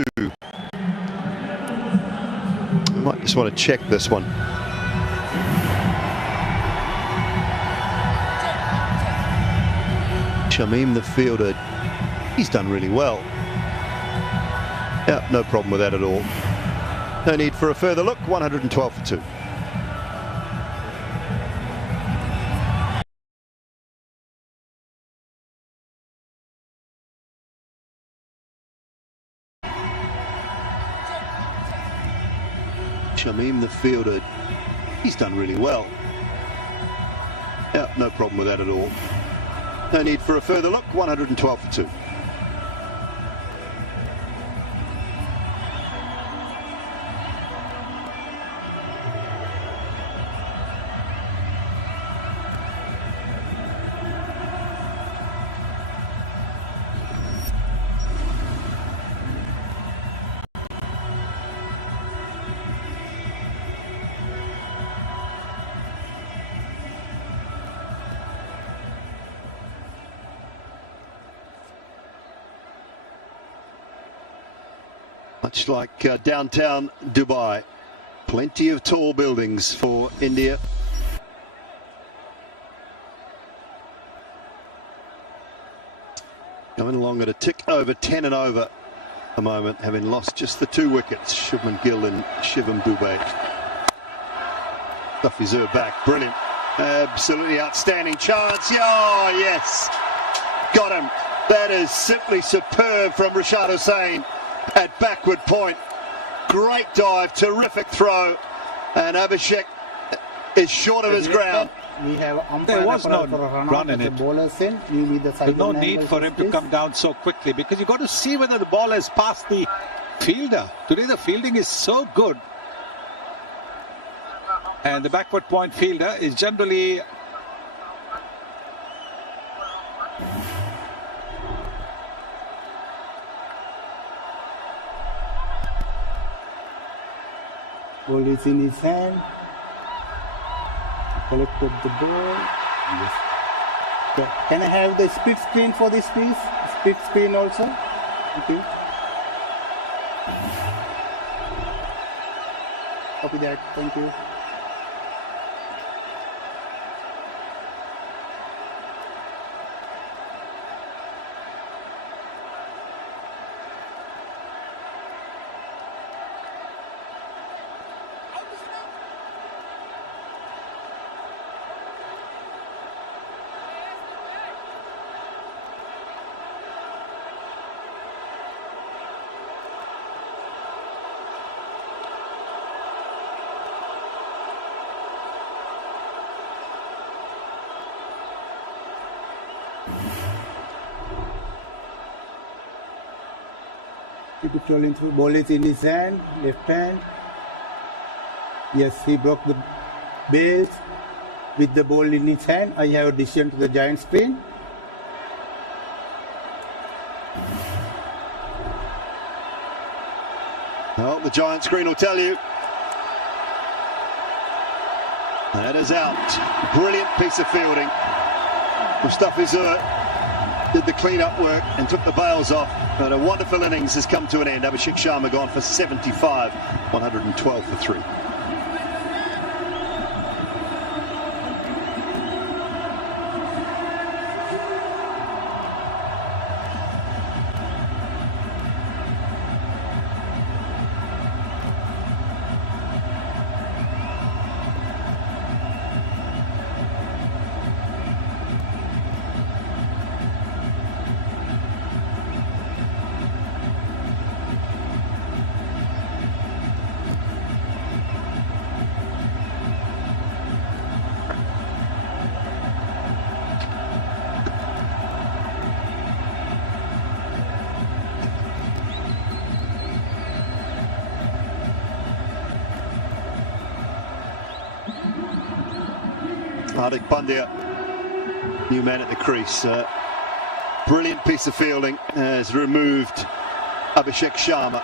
I might just want to check this one. Shamim, the fielder, he's done really well. Yeah, no problem with that at all. No need for a further look. 112 for 2. Shamim, the fielder, he's done really well. Yeah, no problem with that at all. No need for a further look. 112 for 2. Much like downtown Dubai, plenty of tall buildings for India. Going along at a tick over 10 and over at the moment, having lost just the 2 wickets, Shubman Gill and Shivam Dubey. Hafizur back, brilliant, absolutely outstanding chance. Oh yes, got him. That is simply superb from Rashad Hussain. At backward point, great dive, terrific throw, and Abhishek is short of his ground. There was no run in it. There's no need for him to come down so quickly, because you've got to see whether the ball has passed the fielder. Today the fielding is so good, and the backward point fielder is generally ball is in his hand. Collected the ball. Yes. Okay. Can I have the split screen for this, please? Split screen also. Okay. Copy that. Thank you. Keep it rolling through. Ball is in his hand, left hand. Yes, he broke the base with the ball in his hand. I have addition to the giant screen. Well, the giant screen will tell you. That is out. Brilliant piece of fielding. Mustafizur did the clean-up work and took the bails off. But a wonderful innings has come to an end. Abhishek Sharma gone for 75, 112 for 3. Hardik Pandya, new man at the crease. Brilliant piece of fielding, has removed Abhishek Sharma.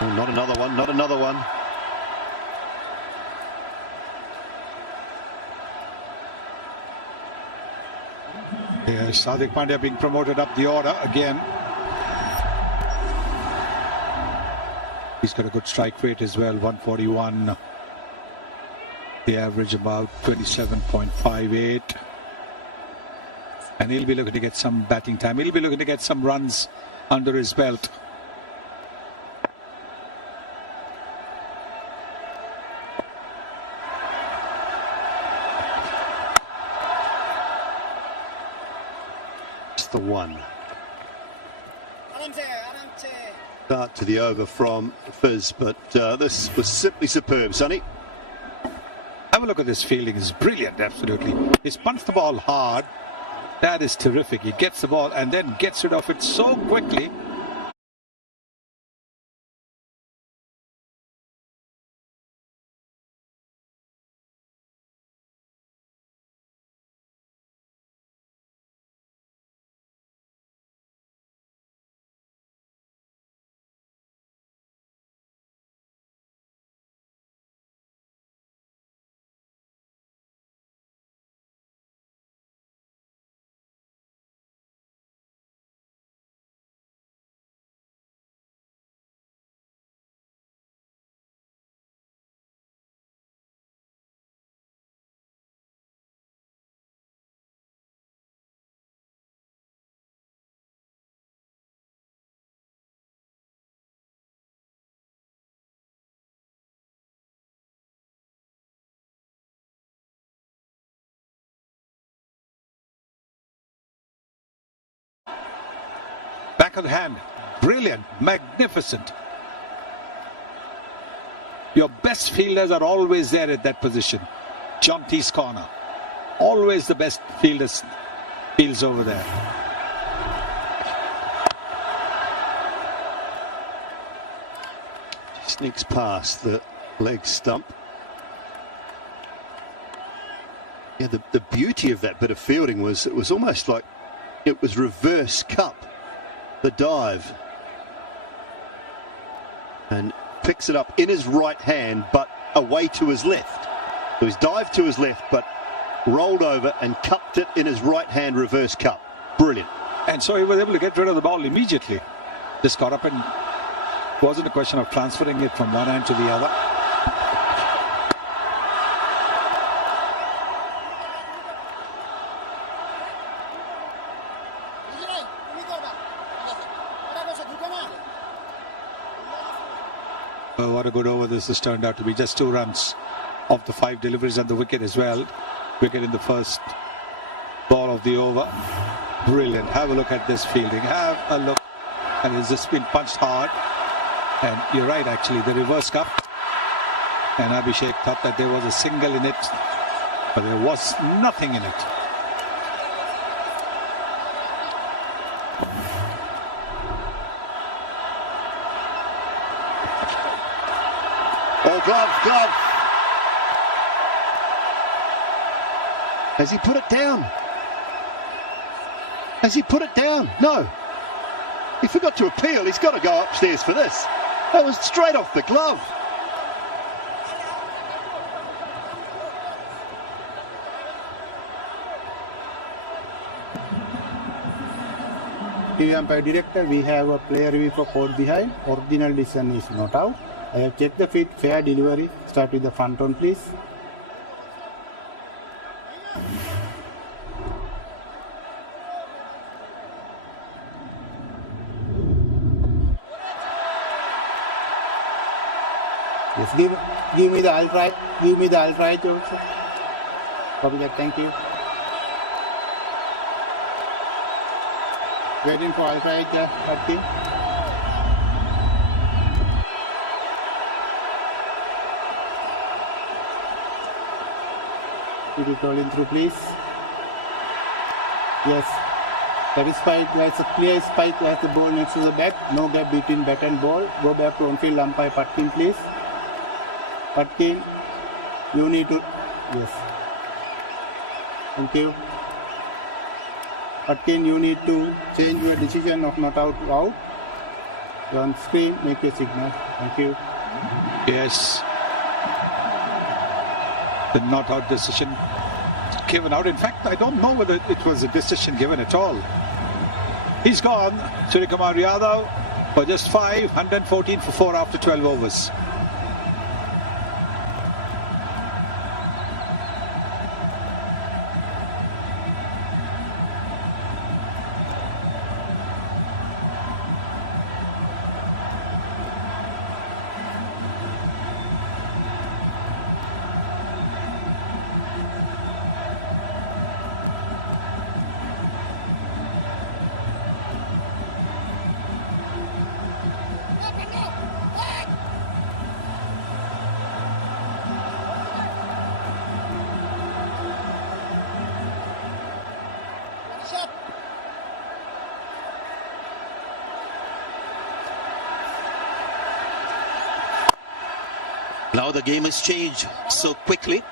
Oh, not another one, not another one. Yes, Hardik Pandya being promoted up the order again. He's got a good strike rate as well, 141. The average about 27.58. And he'll be looking to get some batting time. He'll be looking to get some runs under his belt. The one. Start to the over from Fizz, but this was simply superb, Sonny. Have a look at this fielding. It's brilliant, absolutely. He's punched the ball hard. That is terrific. He gets the ball and then gets rid of it so quickly. Back of the hand, brilliant, magnificent. Your best fielders are always there at that position. John T's corner, always the best fielders fields over there. Sneaks past the leg stump. Yeah, the beauty of that bit of fielding was it was almost like it was reverse cup. The dive, and picks it up in his right hand but away to his left. So he's dived to his left but rolled over and cupped it in his right hand reverse cup. Brilliant. And so he was able to get rid of the ball immediately. Just got up, and it wasn't a question of transferring it from one hand to the other. Oh, what a good over this has turned out to be. Just 2 runs off the 5 deliveries and the wicket as well. Wicket in the first ball of the over. Brilliant. Have a look at this fielding. Have a look. And it's just been punched hard. And you're right, actually, the reverse cup. And Abhishek thought that there was a single in it, but there was nothing in it. Oh, glove. Has he put it down? Has he put it down? No. He forgot to appeal. He's got to go upstairs for this. That was straight off the glove. TV umpire director, we have a player review for caught behind. Original decision is not out. I have checked the fit, fair delivery. Start with the front on, please. Yes, give me the outright. Give me the outright also. Copy that, thank you. Waiting for outright, team. Keep it rolling through, please. Yes. Satisfied, that's a clear spike, that's the ball next to the bat. No gap between bat and ball. Go back to on-field umpire Patkin, please. Patkin, you need to... Yes. Thank you. Patkin, you need to change your decision of not out to out. You're on screen, make a signal. Thank you. Yes. The not out decision given out. In fact, I don't know whether it was a decision given at all. He's gone, Suryakumar Yadav, for just 5, 114 for 4 after 12 overs. Now the game has changed so quickly.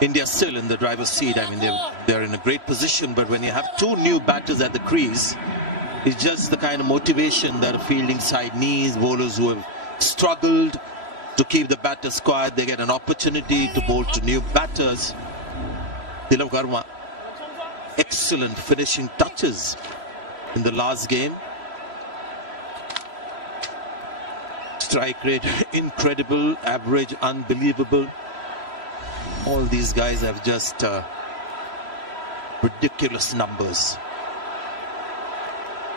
India still in the driver's seat. I mean, they're in a great position, but when you have two new batters at the crease, it's just the kind of motivation that a fielding side needs. Bowlers who have struggled to keep the batters quiet, they get an opportunity to bowl to new batters. Tilak Varma, excellent finishing touches in the last game. Strike rate incredible, average unbelievable. All these guys have just ridiculous numbers.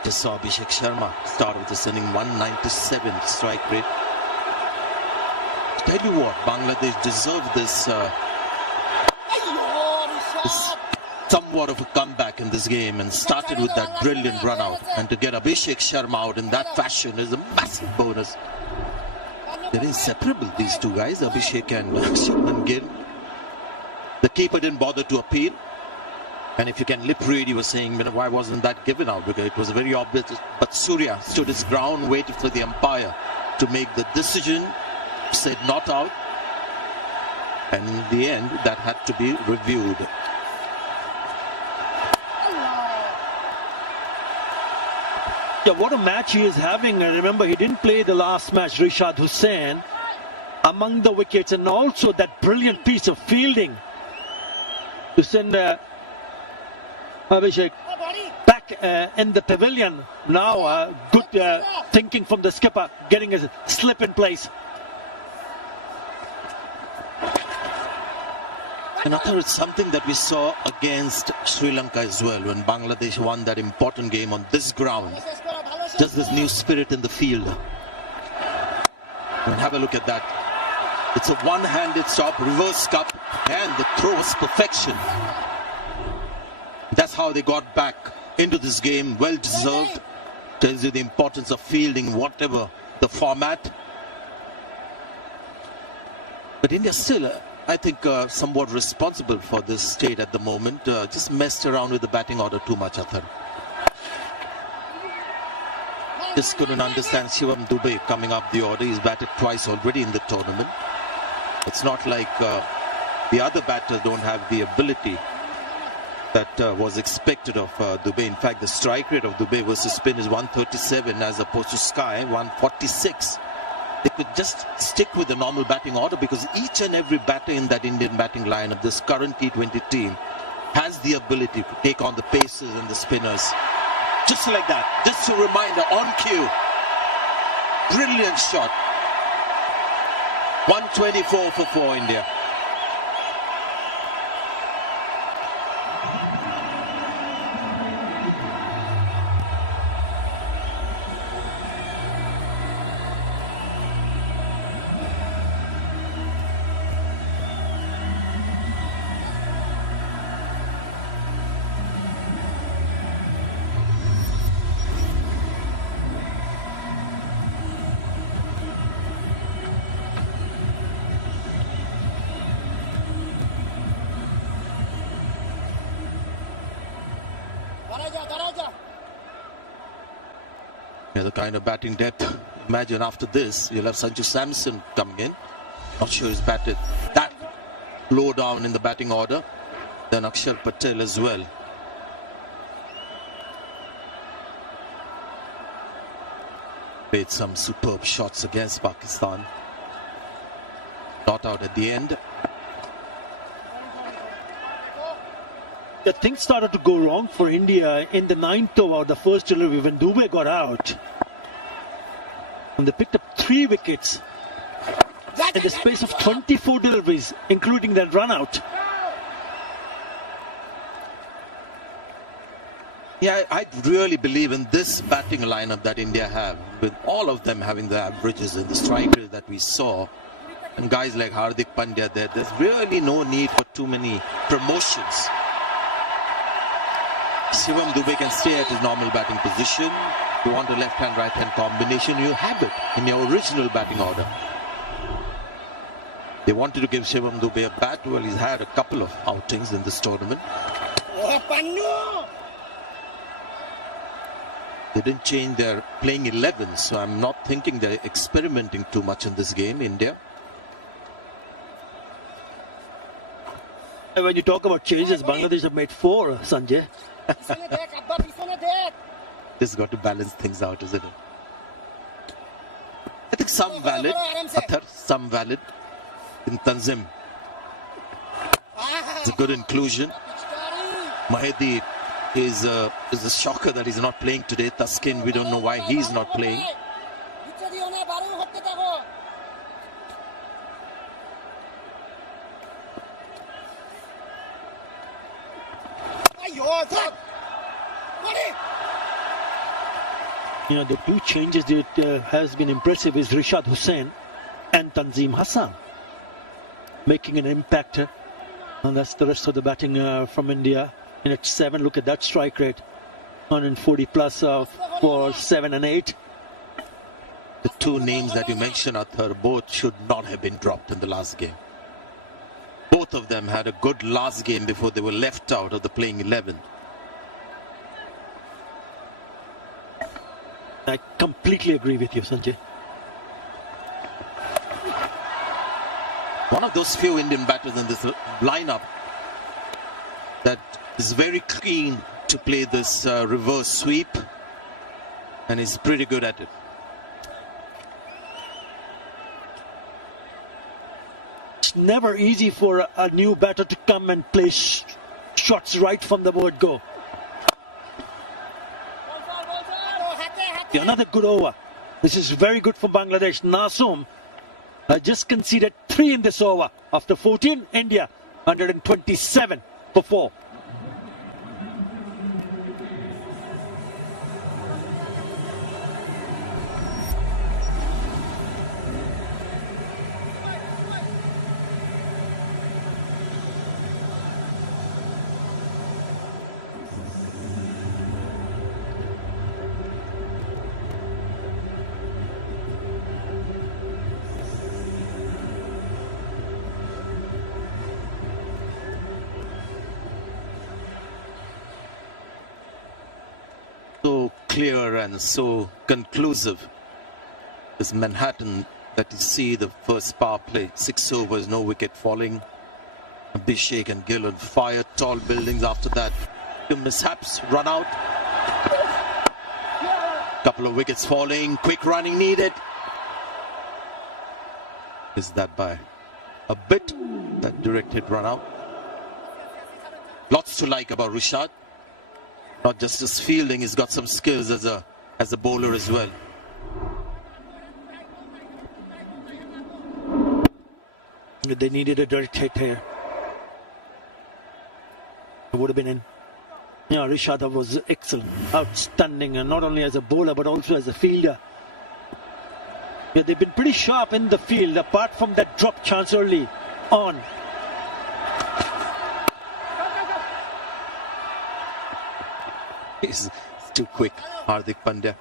Just saw Abhishek Sharma start with this inning, 197 strike rate. Tell you what, Bangladesh deserved this somewhat of a comeback in this game, and started with that brilliant run out, and to get Abhishek Sharma out in that fashion is a massive bonus. They're inseparable, these two guys, Abhishek and Shubman Gill. The keeper didn't bother to appeal, and if you can lip read, you were saying, why wasn't that given out? Because it was very obvious. But Surya stood his ground, waited for the umpire to make the decision, said not out, and in the end that had to be reviewed. Yeah, what a match he is having. And remember, he didn't play the last match, Rishad Hussain, among the wickets, and also that brilliant piece of fielding to send Abhishek back in the pavilion. Now good thinking from the skipper, getting a slip in place. And I thought it's something that we saw against Sri Lanka as well, when Bangladesh won that important game on this ground. Just this new spirit in the field. And have a look at that. It's a one-handed stop, reverse cup, and the throws perfection. That's how they got back into this game. Well deserved. Tells you the importance of fielding, whatever the format. But India still, I think, somewhat responsible for this state at the moment. Just messed around with the batting order too much, Athar. Just couldn't understand Shivam Dube coming up the order. He's batted twice already in the tournament. It's not like the other batters don't have the ability that was expected of Dube. In fact, the strike rate of Dube versus spin is 137 as opposed to Sky 146. They could just stick with the normal batting order, because each and every batter in that Indian batting lineup, this current T20 team, has the ability to take on the pacers and the spinners. Just like that. Just a reminder, on cue. Brilliant shot. 124 for 4 India. Yeah, the kind of batting depth. Imagine after this, you'll have Sanju Samson coming in. Not sure he's batted that low down in the batting order. Then Akshar Patel as well. Played some superb shots against Pakistan. Not out at the end. things started to go wrong for India in the 9th over, the first delivery when Dubey got out. And they picked up 3 wickets in the space of 24 deliveries, including that run out. Yeah, I really believe in this batting lineup that India have, with all of them having the averages and the strikers that we saw, and guys like Hardik Pandya there. There's really no need for too many promotions. Shivam Dube can stay at his normal batting position. You want a left-hand, right-hand combination, you have it in your original batting order. They wanted to give Shivam Dube a bat. Well, he's had a couple of outings in this tournament. They didn't change their playing 11, so I'm not thinking they're experimenting too much in this game, India. And when you talk about changes, Bangladesh have made 4, Sanjay. This has got to balance things out, isn't it? I think some valid, Athar, some valid in Tanzim. It's a good inclusion. Mahedi is a shocker that he's not playing today. Taskin, we don't know why he's not playing. You know, the 2 changes that has been impressive is Rishad Hussain and Tanzim Hassan making an impact. And that's the rest of the batting from India. In at 7, look at that strike rate, 140 plus for 7 and 8. The 2 names that you mentioned, Athar, both should not have been dropped in the last game. Both of them had a good last game before they were left out of the playing 11. I completely agree with you, Sanjay. One of those few Indian batters in this lineup that is very keen to play this reverse sweep, and is pretty good at it. It's never easy for a new batter to come and play shots right from the word go. Another good over. This is very good for Bangladesh. Nasum just conceded 3 in this over. After 14, India 127 for 4. So clear and so conclusive. This Manhattan that you see, the first power play, 6 overs, no wicket falling. Abhishek and Gill on fire, tall buildings after that. 2 mishaps, run out. Couple of wickets falling, quick running needed. Is that by a bit, that direct hit run out. Lots to like about Rishad. Not just his fielding, he's got some skills as a bowler as well. They needed a direct hit here. It would have been in. Yeah, Rishad was excellent, outstanding, and not only as a bowler but also as a fielder. Yeah, they've been pretty sharp in the field, apart from that drop chance early on. He's too quick, Hardik Pandya.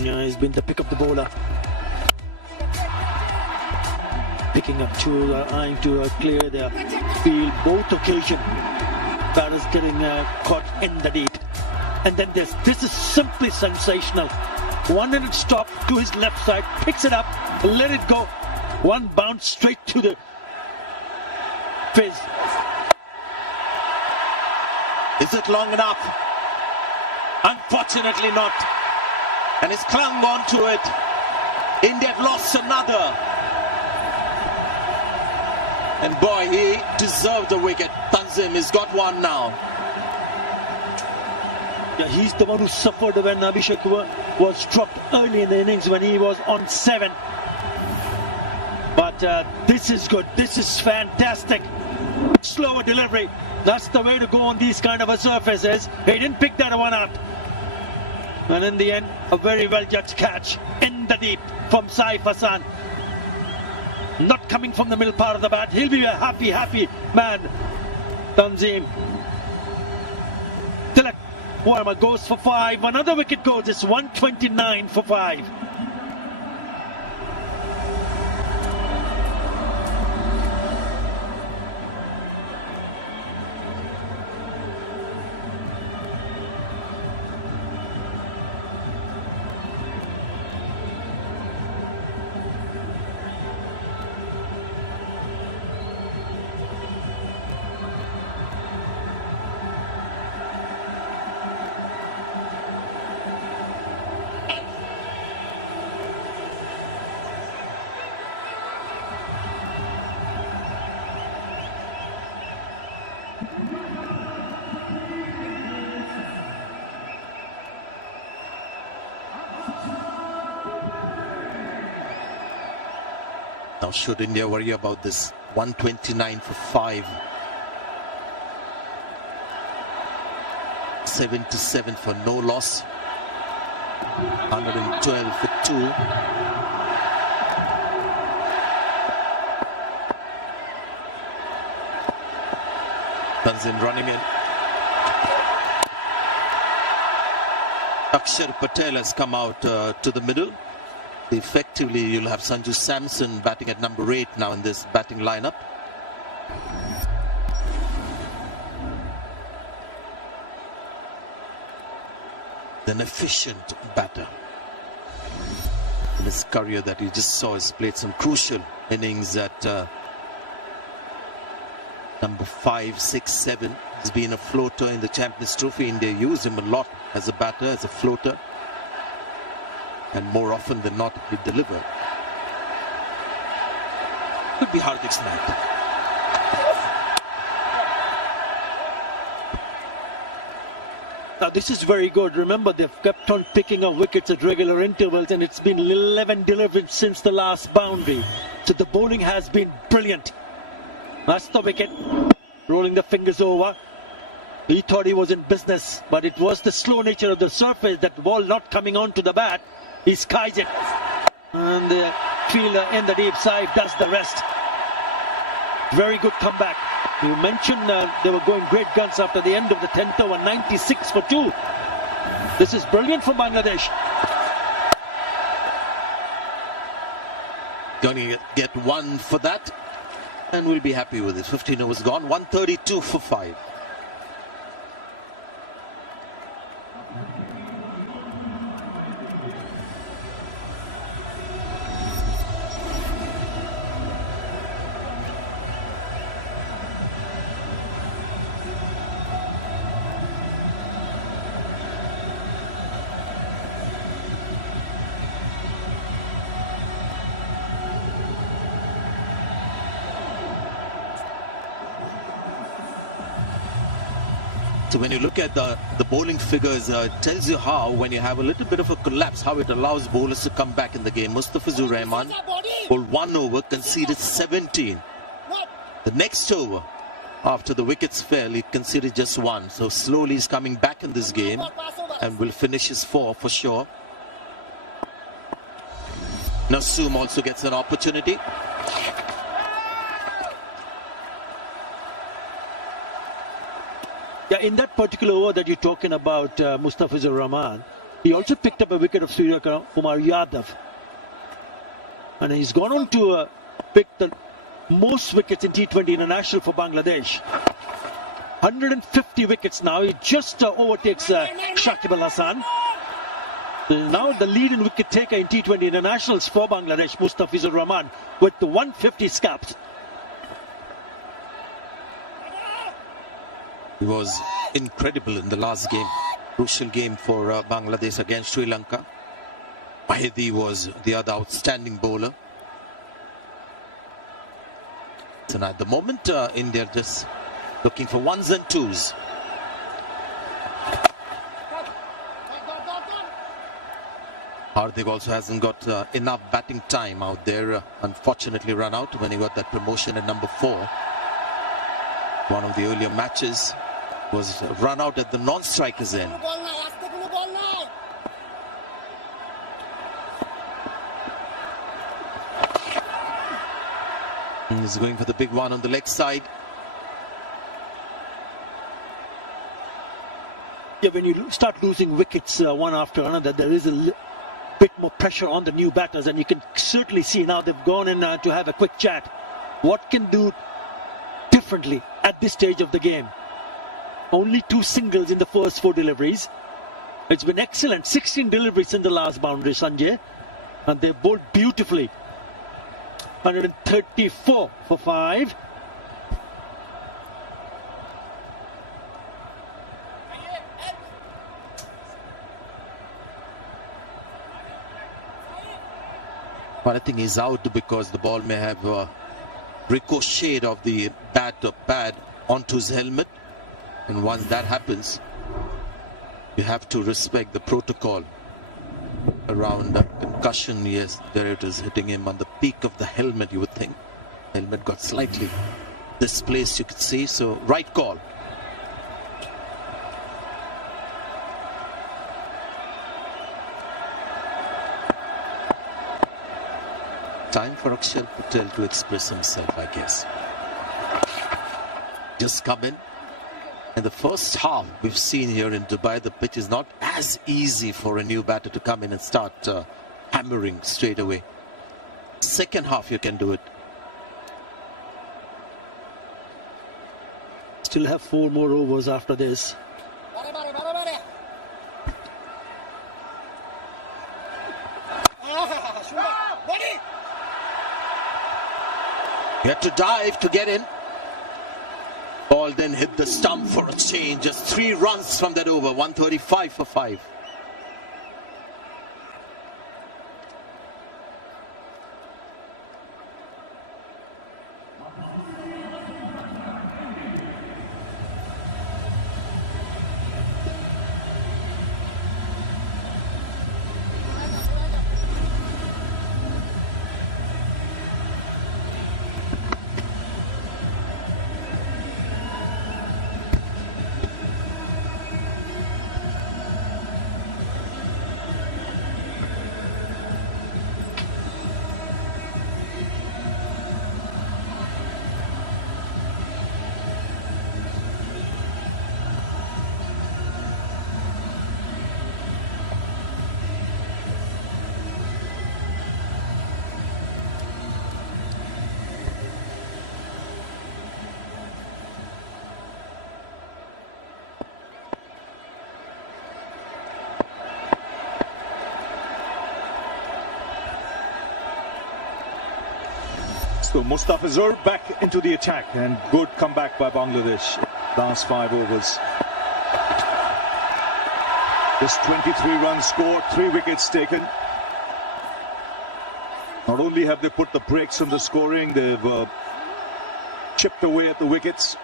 Yeah, he's been the pick up the bowler. Picking up eyeing to clear the field both occasions. Batters getting caught in the deep. And then this is simply sensational. 1-handed stop to his left side, picks it up, let it go. One bounce straight to the fizz. Is it long enough? Unfortunately not. And he's clung on to it. India had lost another. And boy, he deserved the wicket. Tanzim has got one now. Yeah, he's the one who suffered when Abhishek was dropped early in the innings when he was on 7. But this is good. This is fantastic. Slower delivery. That's the way to go on these kind of surfaces. He didn't pick that one up. And in the end, a very well judged catch in the deep from Saif Hassan. Not coming from the middle part of the bat. He'll be a happy, happy man. Tanzim. Tilak Warma goes for 5. Another wicket goes. It's 129 for 5. Now should India worry about this? 129 for 5. 77 for no loss. 112 for 2. Tanzim running in. Akshar Patel has come out to the middle. Effectively, you'll have Sanju Samson batting at number 8 now in this batting lineup. An efficient batter. In his career that you just saw, has played some crucial innings at number 5, 6, 7. He's been a floater in the Champions Trophy. India used him a lot as a batter, as a floater. And more often than not, he delivered. Could be Hardik's night. Now this is very good. Remember, they've kept on picking up wickets at regular intervals, and it's been 11 delivered since the last boundary. So the bowling has been brilliant. That's the wicket. Rolling the fingers over. He thought he was in business, but it was the slow nature of the surface, that ball not coming onto the bat. He skies it. And the fielder in the deep side does the rest. Very good comeback. You mentioned they were going great guns after the end of the 10th over, 96 for 2. This is brilliant for Bangladesh. Going to get 1 for that. And we'll be happy with it. 15 overs gone. 132 for 5. So when you look at the bowling figures, it tells you how, when you have a little bit of a collapse, how it allows bowlers to come back in the game. Mustafizur Rahman bowled 1 over, conceded 17. The next over, after the wickets fell, he conceded just 1. So slowly he's coming back in this game and will finish his 4 for sure. Nasoom also gets an opportunity. Yeah, in that particular over that you're talking about, Mustafizur Rahman, he also picked up a wicket of Surya Kumar Yadav. And he's gone on to pick the most wickets in T20 International for Bangladesh. 150 wickets now. He just overtakes Shakib Al Hasan. Now the leading wicket taker in T20 Internationals for Bangladesh, Mustafizur Rahman, with the 150 scaps. He was incredible in the last game, crucial game for Bangladesh against Sri Lanka. Mahedi was the other outstanding bowler. So now at the moment, India just looking for ones and twos. Hardik also hasn't got enough batting time out there. Unfortunately run out when he got that promotion at number 4. One of the earlier matches was run out at the non-strikers end. He's going for the big one on the leg side. Yeah, when you start losing wickets one after another, there is a bit more pressure on the new batters, and you can certainly see now they've gone in to have a quick chat. What can do differently at this stage of the game? Only 2 singles in the first 4 deliveries. It's been excellent. 16 deliveries in the last boundary, Sanjay, and they bowled beautifully. 134 for 5. But I think he's out because the ball may have ricocheted of the bat or pad onto his helmet. And once that happens, you have to respect the protocol around concussion. Yes, there it is, hitting him on the peak of the helmet, you would think. Helmet got slightly displaced, you could see. So, right call. Time for Akshar Patel to express himself, I guess. Just come in. In the first half, we've seen here in Dubai, the pitch is not as easy for a new batter to come in and start hammering straight away. Second half, you can do it. Still have 4 more overs after this. You had to dive to get in. Ball then hit the stump for a change. Just 3 runs from that over. 135 for 5. So Mustafizur back into the attack, and good comeback by Bangladesh. Last 5 overs. Just 23 runs scored, 3 wickets taken. Not only have they put the brakes on the scoring, they've chipped away at the wickets.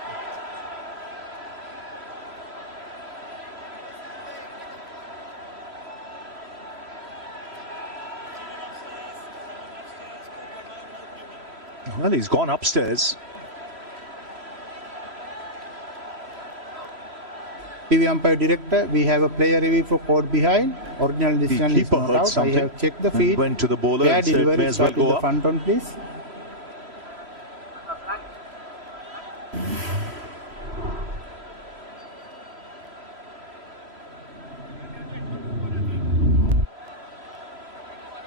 Well, he's gone upstairs. TV umpire director, we have a player review for caught behind. Original decision is keeper not heard out. I something have checked the feed. Went to the bowler Fair and said, delivery, may as well start with go the up. front on, please.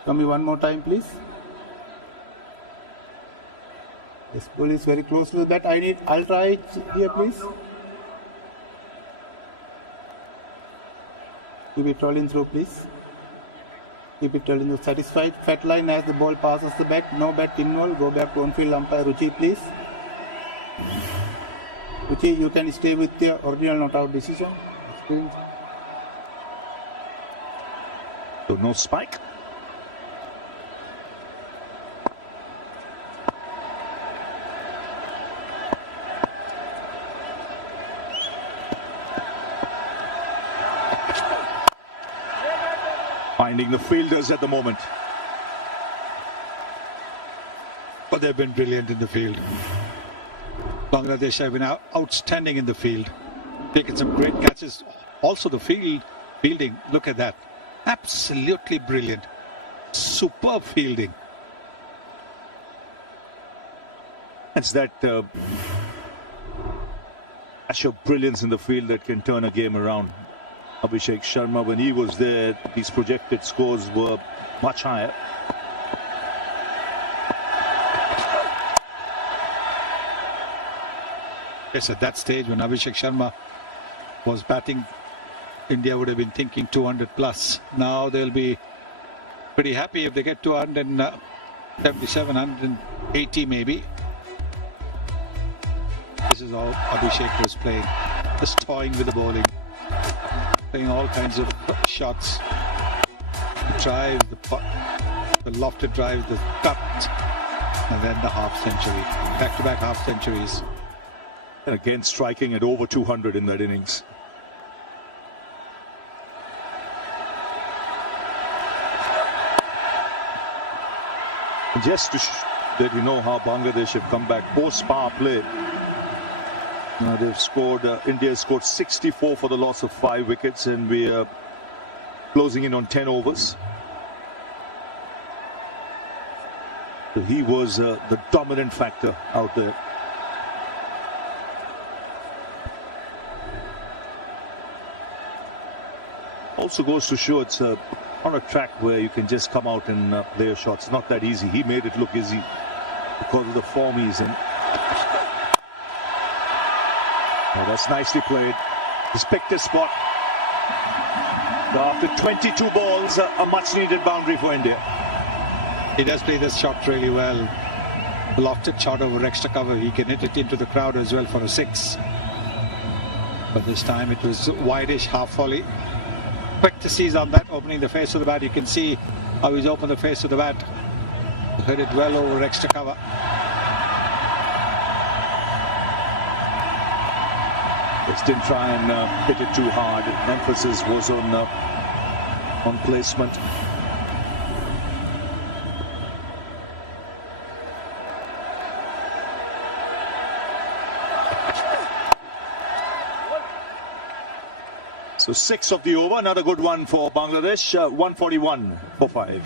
Tell me one more time, please. This ball is very close to the bat. I'll try it here, please. Keep it rolling through, please. Keep it rolling through. Satisfied. Fat line as the ball passes the bat. No bat involved. Go back to on-field umpire Ruchi, please. Ruchi, you can stay with the original not out decision. So no spike. Finding the fielders at the moment. But they've been brilliant in the field. Bangladesh have been outstanding in the field. Taken some great catches. Also the fielding, look at that. Absolutely brilliant. Superb fielding. It's that dash of brilliance in the field that can turn a game around. Abhishek Sharma, when he was there, these projected scores were much higher. Yes, at that stage when Abhishek Sharma was batting, India would have been thinking 200 plus. Now they'll be pretty happy if they get to 177, 180 maybe. This is how Abhishek was playing, just toying with the bowling, playing all kinds of shots, the drive, the lofted drive, the cut, and then the half century, back-to-back half centuries. And again striking at over 200 in that innings. And just to let you know how Bangladesh have come back post power play. Now they've scored, India has scored 64 for the loss of 5 wickets, and we are closing in on 10 overs. So he was the dominant factor out there. Also goes to show it's not a track where you can just come out and play a shot. It's not that easy. He made it look easy because of the form he's in. Oh, that's nicely played. He's picked his spot. After 22 balls, a much needed boundary for India. He does play this shot really well. A lofted shot over extra cover. He can hit it into the crowd as well for a 6. But this time it was wideish half volley. Quick to seize on that, opening the face of the bat. You can see how he's opened the face of the bat. Hit it well over extra cover. Just didn't try and hit it too hard. Emphasis was on placement. So 6 of the over, another good one for Bangladesh, 141 for 5.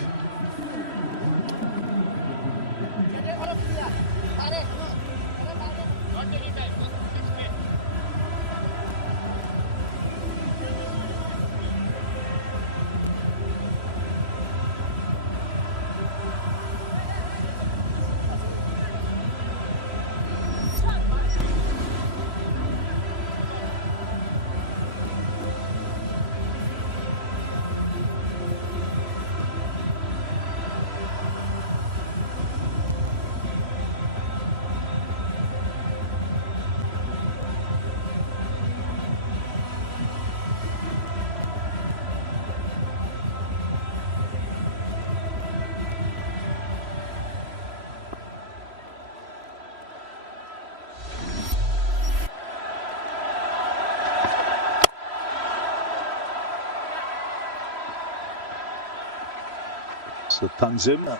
So Tanzim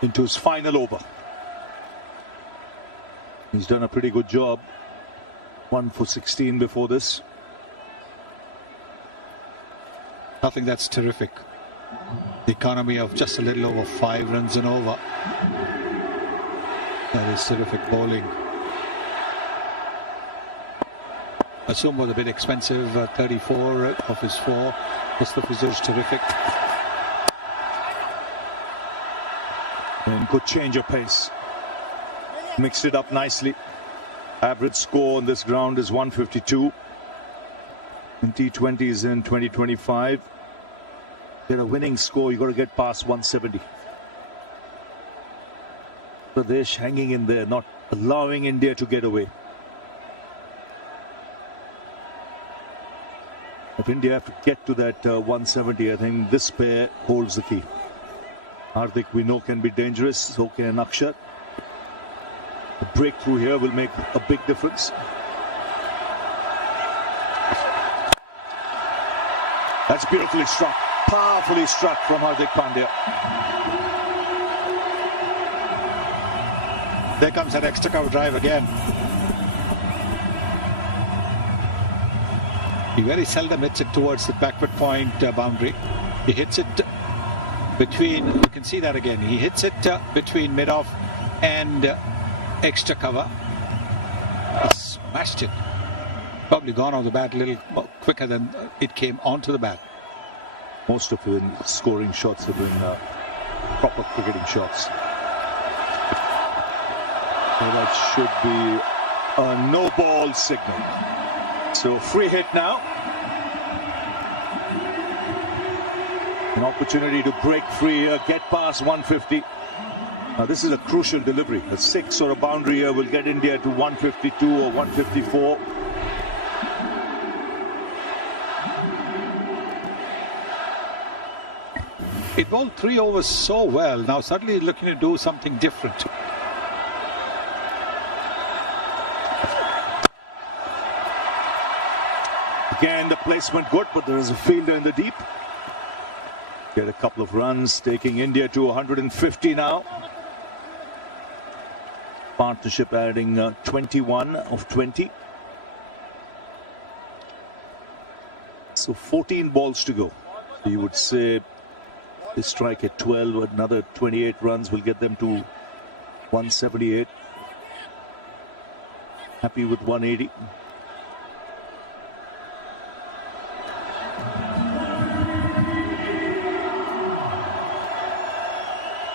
into his final over. He's done a pretty good job. 1 for 16 before this. I think that's terrific. The economy of just a little over 5 runs and over. That is terrific bowling. Assume was a bit expensive, 34 of his 4. Mustafiz is terrific. And good change of pace. Mixed it up nicely. Average score on this ground is 152. In T20s in 2025. Get a winning score, you got to get past 170. Bangladesh hanging in there, not allowing India to get away. If India have to get to that 170, I think this pair holds the key. Hardik, we know, can be dangerous, so can Akshar. The breakthrough here will make a big difference. That's beautifully struck. Powerfully struck from Hardik Pandya. There comes that extra cover drive again. He very seldom hits it towards the backward point boundary. He hits it between, you can see that again, he hits it between mid-off and extra cover. He smashed it. Probably gone off the bat a little quicker than it came onto the bat. Most of his scoring shots have been proper cricketing shots. So that should be a no ball signal. So free hit now. An opportunity to break free, get past 150. Now this is a crucial delivery. A 6 or a boundary here will get India to 152 or 154. He bowled 3 overs so well. Now suddenly he's looking to do something different. Again, the placement good, but there is a fielder in the deep. Get a couple of runs, taking India to 150 now. Partnership adding 21 of 20. So 14 balls to go. You would say they strike at 12, another 28 runs will get them to 178. Happy with 180.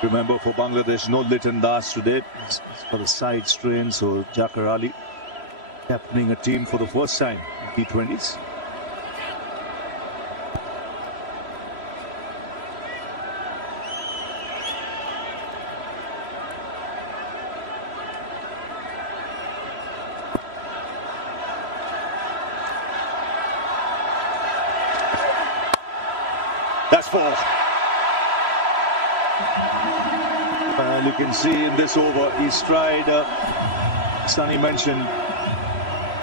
Remember, for Bangladesh, no Liton Das today. It's for the side strain, so Jakar Ali captaining a team for the first time in T20s. That's 4. And you can see in this over, he's tried, Sunny mentioned,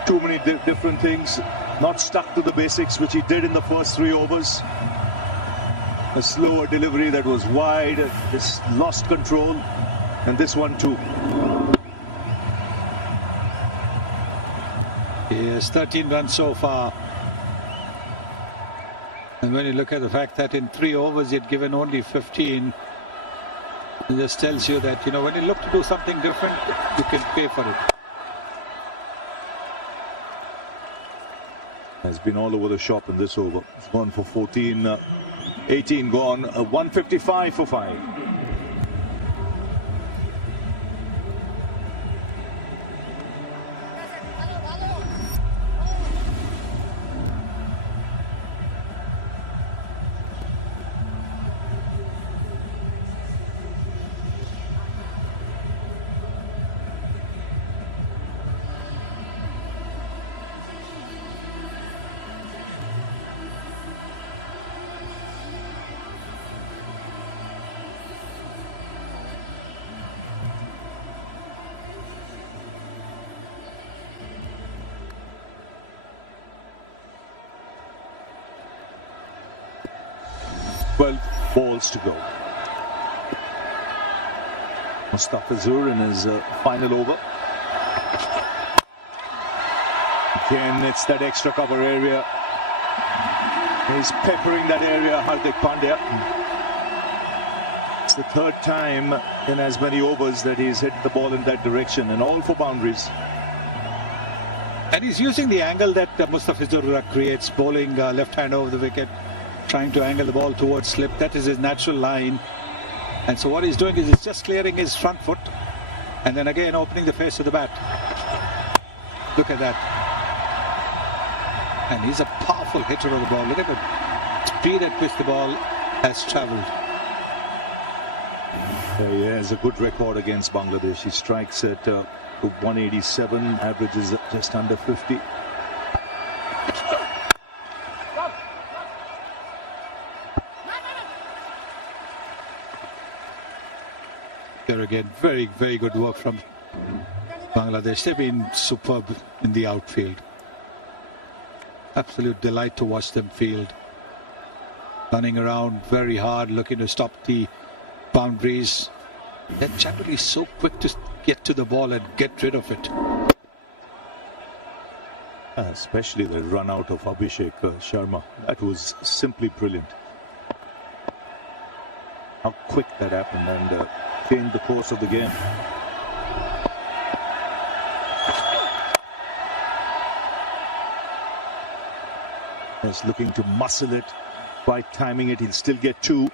too many different things, not stuck to the basics, which he did in the first 3 overs. A slower delivery that was wide, just lost control, and this one too. He has 13 runs so far. And when you look at the fact that in 3 overs he had given only 15, it just tells you that, you know, when you look to do something different, you can pay for it. Has been all over the shop in this over. It's gone for 14, 18 gone, 155 for 5. Balls to go. Mustafizur in his final over. Again, it's that extra cover area. He's peppering that area, Hardik Pandya. It's the 3rd time in as many overs that he's hit the ball in that direction, and all for boundaries. And he's using the angle that Mustafizur creates, bowling left hand over the wicket, trying to angle the ball towards slip. That is his natural line. And so what he's doing is he's just clearing his front foot and then again opening the face of the bat. Look at that. And he's a powerful hitter of the ball. Look at the speed at which the ball has travelled. He has a good record against Bangladesh. He strikes at 187, averages just under 50. There again, very, very good work from Bangladesh. They've been superb in the outfield. Absolute delight to watch them field. running around very hard, looking to stop the boundaries. They're generally so quick to get to the ball and get rid of it. Especially the run out of Abhishek Sharma. That was simply brilliant. How quick that happened and changed the course of the game. He's looking to muscle it, by timing it, he'll still get 2.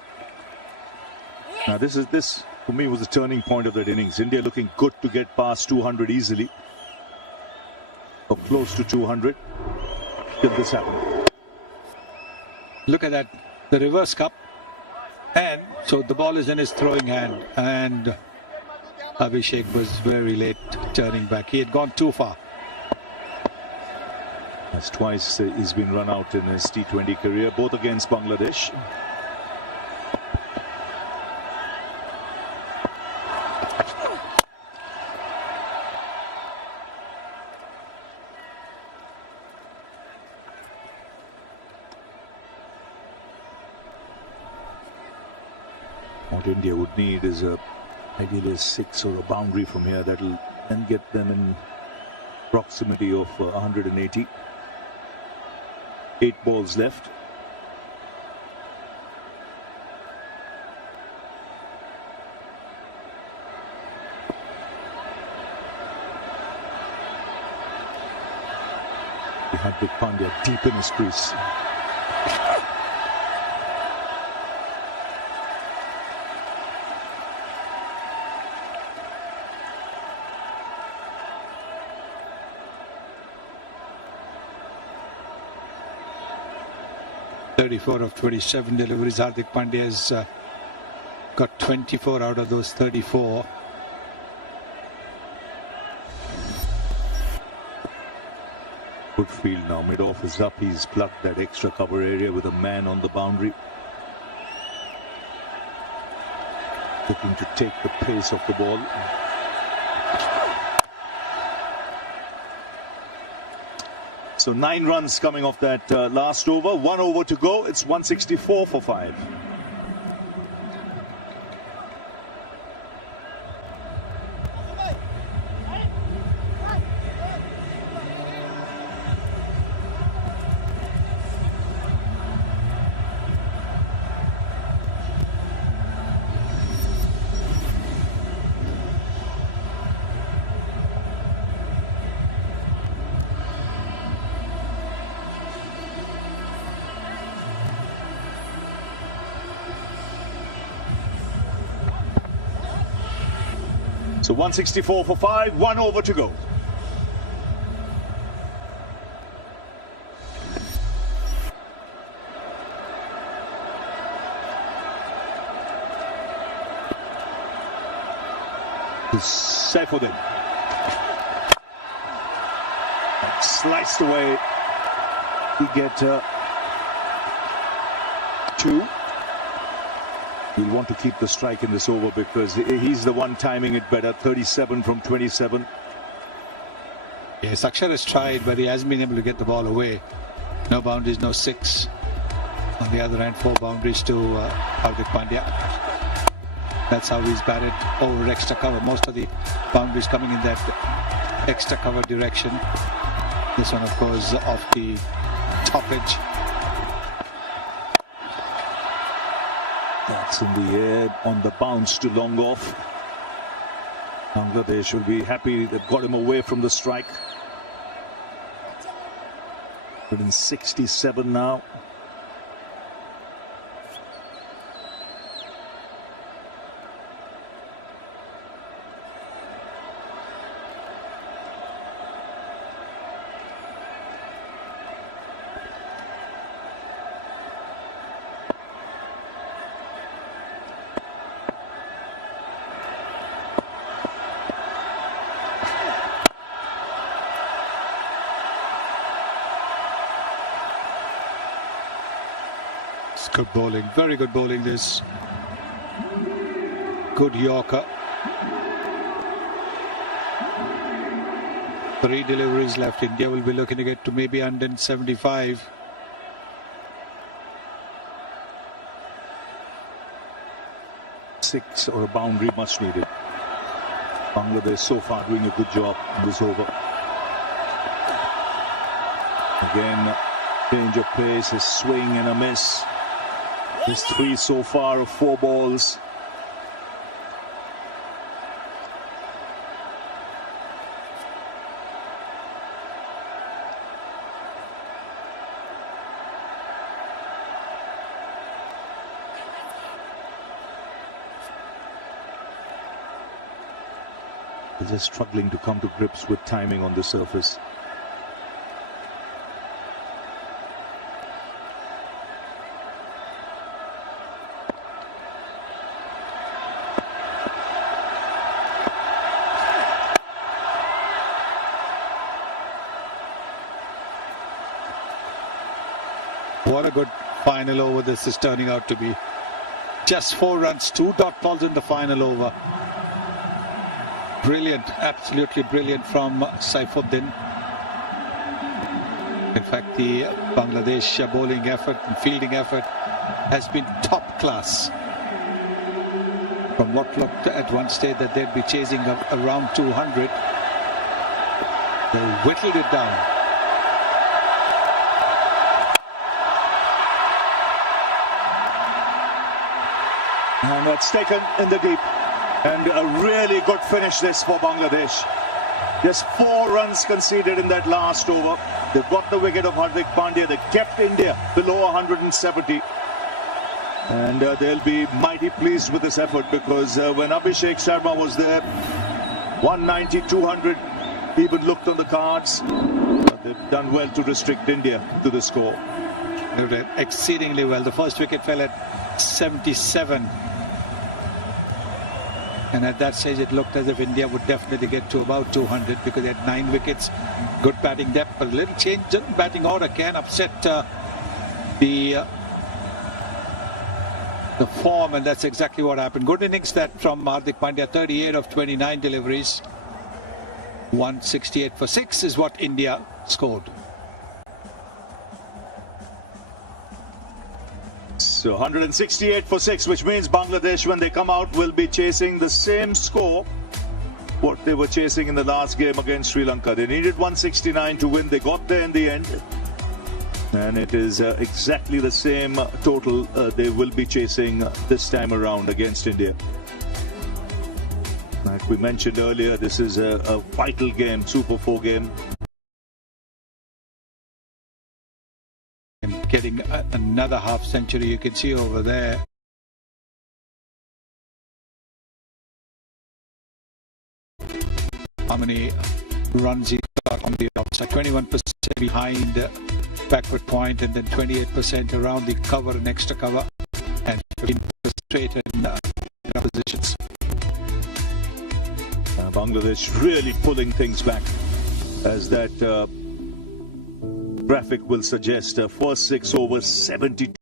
Now this for me was the turning point of that innings. India looking good to get past 200 easily, or close to 200. Till this happened. Look at that, the reverse cup, and so the ball is in his throwing hand, and Abhishek was very late turning back. He had gone too far. That's twice he's been run out in his T20 career, both against Bangladesh. What India would need is ideally a 6 or a boundary from here that'll then get them in proximity of 180. 8 balls left. He had Hardik Pandya deep in his crease. .34 of 27 deliveries. Hardik Pandya has got 24 out of those 34. Good field now. Mid-off is up. He's plugged that extra cover area with a man on the boundary. Looking to take the pace of the ball. So 9 runs coming off that last over. 1 over to go. It's 164 for 5. So 164 for 5, 1 over to go. To Saifuddin. Sliced away. We get 2. He'll want to keep the strike in this over because he's the one timing it better. 37 from 27. Yes, Akshar has tried, but he hasn't been able to get the ball away. No boundaries, no 6. On the other hand, 4 boundaries to Hardik Pandya. That's how he's batted over extra cover. Most of the boundaries coming in that extra cover direction. This one, of course, off the top edge. That's in the air on the bounce to long off. Bangladesh will be happy they've got him away from the strike. 167 now. Good bowling, very good bowling this. Good Yorker. 3 deliveries left. India will be looking to get to maybe 175. 6 or a boundary much needed. Bangladesh so far doing a good job in this over. Again, change of pace, a swing and a miss. There's 3 so far of 4 balls. They're just struggling to come to grips with timing on the surface. What a good final over this is turning out to be. Just 4 runs, 2 dot balls in the final over. Brilliant, absolutely brilliant from Saifuddin. In fact, the Bangladesh bowling effort and fielding effort has been top class. From what looked at one stage that they'd be chasing around 200, they whittled it down. And that's taken in the deep. And a really good finish this for Bangladesh. Just 4 runs conceded in that last over. They've got the wicket of Hardik Pandya. They kept India below 170. And they'll be mighty pleased with this effort, because when Abhishek Sharma was there, 190, 200 even looked on the cards. But they've done well to restrict India to the score. They did exceedingly well. The first wicket fell at 77. And at that stage, it looked as if India would definitely get to about 200 because they had 9 wickets, good batting depth. But a little change in batting order can upset the form, and that's exactly what happened. Good innings that from Hardik Pandya, 38 of 29 deliveries. 168 for 6 is what India scored. So 168 for 6, which means Bangladesh, when they come out, will be chasing the same score what they were chasing in the last game against Sri Lanka. They needed 169 to win. They got there in the end. And it is exactly the same total they will be chasing this time around against India. Like we mentioned earlier, this is a vital game, Super 4 game. Getting another half century, you can see over there. How many runs he got on the outside. 21% behind backward point, and then 28% around the cover and extra cover, and 15% straight in positions. Bangladesh really pulling things back, as that graphic will suggest. First 6 overs, 72.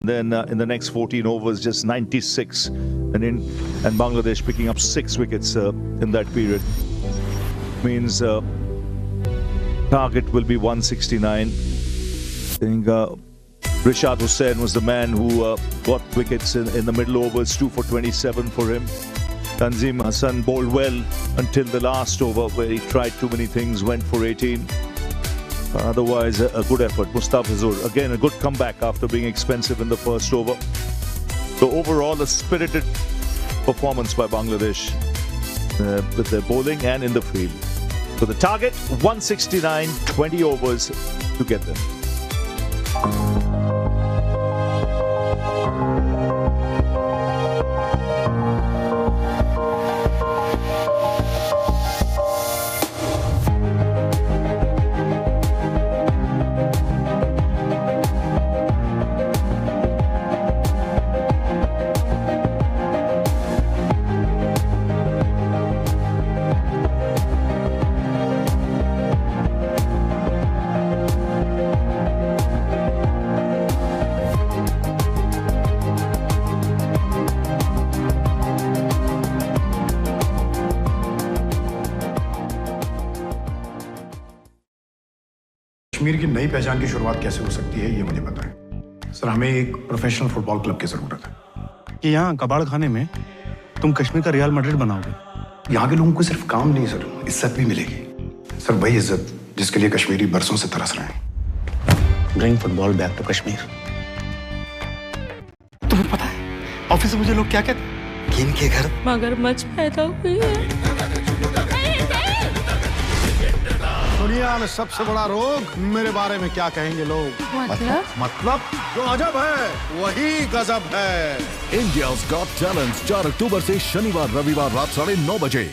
Then in the next 14 overs, just 96. And Bangladesh picking up 6 wickets in that period. Means target will be 169. I think Rishad Hussain was the man who got wickets in the middle overs, 2 for 27 for him. Tanzim Hassan bowled well until the last over, where he tried too many things, went for 18. Otherwise, a good effort. Mustafizur, again, a good comeback after being expensive in the first over. So overall, a spirited performance by Bangladesh with their bowling and in the field. So the target, 169, 20 overs to get them. Kashmir की नई पहचान की शुरुआत कैसे हो सकती है, ये मुझे बताएं। सर, हमें एक प्रोफेशनल फुटबॉल क्लब की ज़रूरत है। कि यहाँ कबाड़ खाने में तुम कश्मीर का रियल मैड्रिड बनाओगे। यहाँ के लोगों को सिर्फ काम नहीं सर, इज्जत भी मिलेगी सर, वही इज्जत जिसके लिए कश्मीरी बरसों से तरस रहे हैं। Bring football back to Kashmir. तुम्हें पता है ऑफिस से मुझे लोग क्या कहते हैं कि इनके घर मगरमच्छ पैदा हुई है। दुनिया में सबसे बड़ा रोग, मेरे बारे में क्या कहेंगे लोग? मतलब जो अजब है वही गजब है। इंडिया's Got Talent 4 अक्टूबर से शनिवार रविवार रात 9:30 बजे।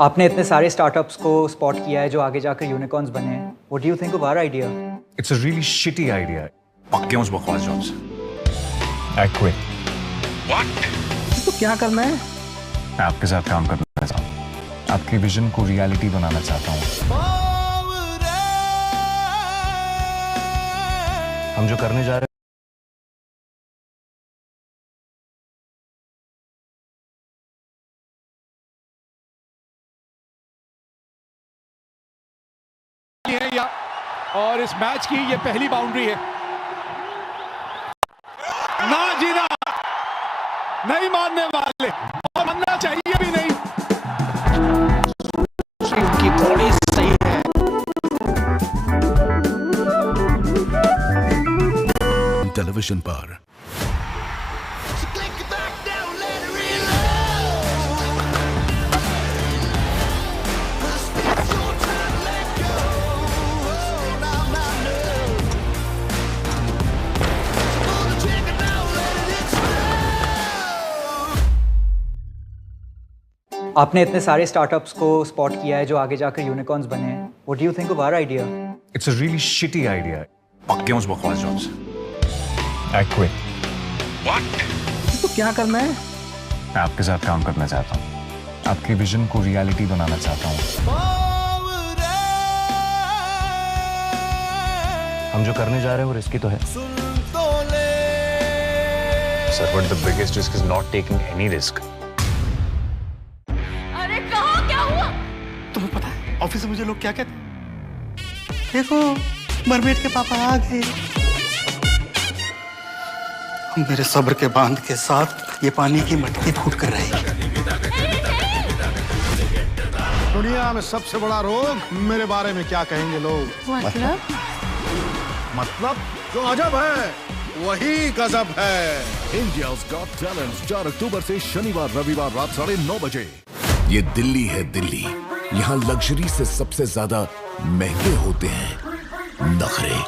आपने इतने सारे स्टार्टअप्स को स्पॉट किया है जो आगे जाकर यूनिकॉर्न्स बने हैं। What do you think of our idea? It's a really shitty idea. पक्के उस बकवास जॉब्स। I quit. व्हाट? तो क्या करना है? मैं आपके साथ काम करना चाहता हूँ, आपके विजन को रियलिटी बनाना चाहता हूँ। हम जो करने जा रहे हैं और इस मैच की ये पहली बाउंड्री है। ना जीना नहीं मानने वाले, और मानना चाहिए भी नहीं। उनकी बॉडी सही है। टेलीविजन पर आपने इतने सारे स्टार्टअप्स को स्पॉट किया है जो आगे जाकर यूनिकॉर्न्स बने हैं। What do you think of our idea? It's a really shitty idea. पक्के उस बकवास जॉब्स। I quit. व्हाट? तो क्या करना है? मैं आपके साथ काम करना चाहता हूँ, आपके विजन को रियलिटी बनाना चाहता हूँ। हम जो करने जा रहे हैं वो रिस्की तो है sir, but the biggest risk is not taking any risk. अरे कहाँ क्या हुआ? तुम्हें पता है ऑफिस से मुझे लोग क्या कहते हैं? देखो मरमेड के पापा आ गए। मेरे सब्र के बांध के साथ ये पानी की मटकी फूट कर रहेगी। दुनिया में सबसे बड़ा रोग, मेरे बारे में क्या कहेंगे लोग? मतलब जो अजब है वही गजब है। इंडिया's Got Talent 4 अक्टूबर से शनिवार रविवार रात 9:30 बजे। ये दिल्ली है दिल्ली, यहाँ लग्जरी से सबसे ज्यादा महंगे होते हैं नखरे।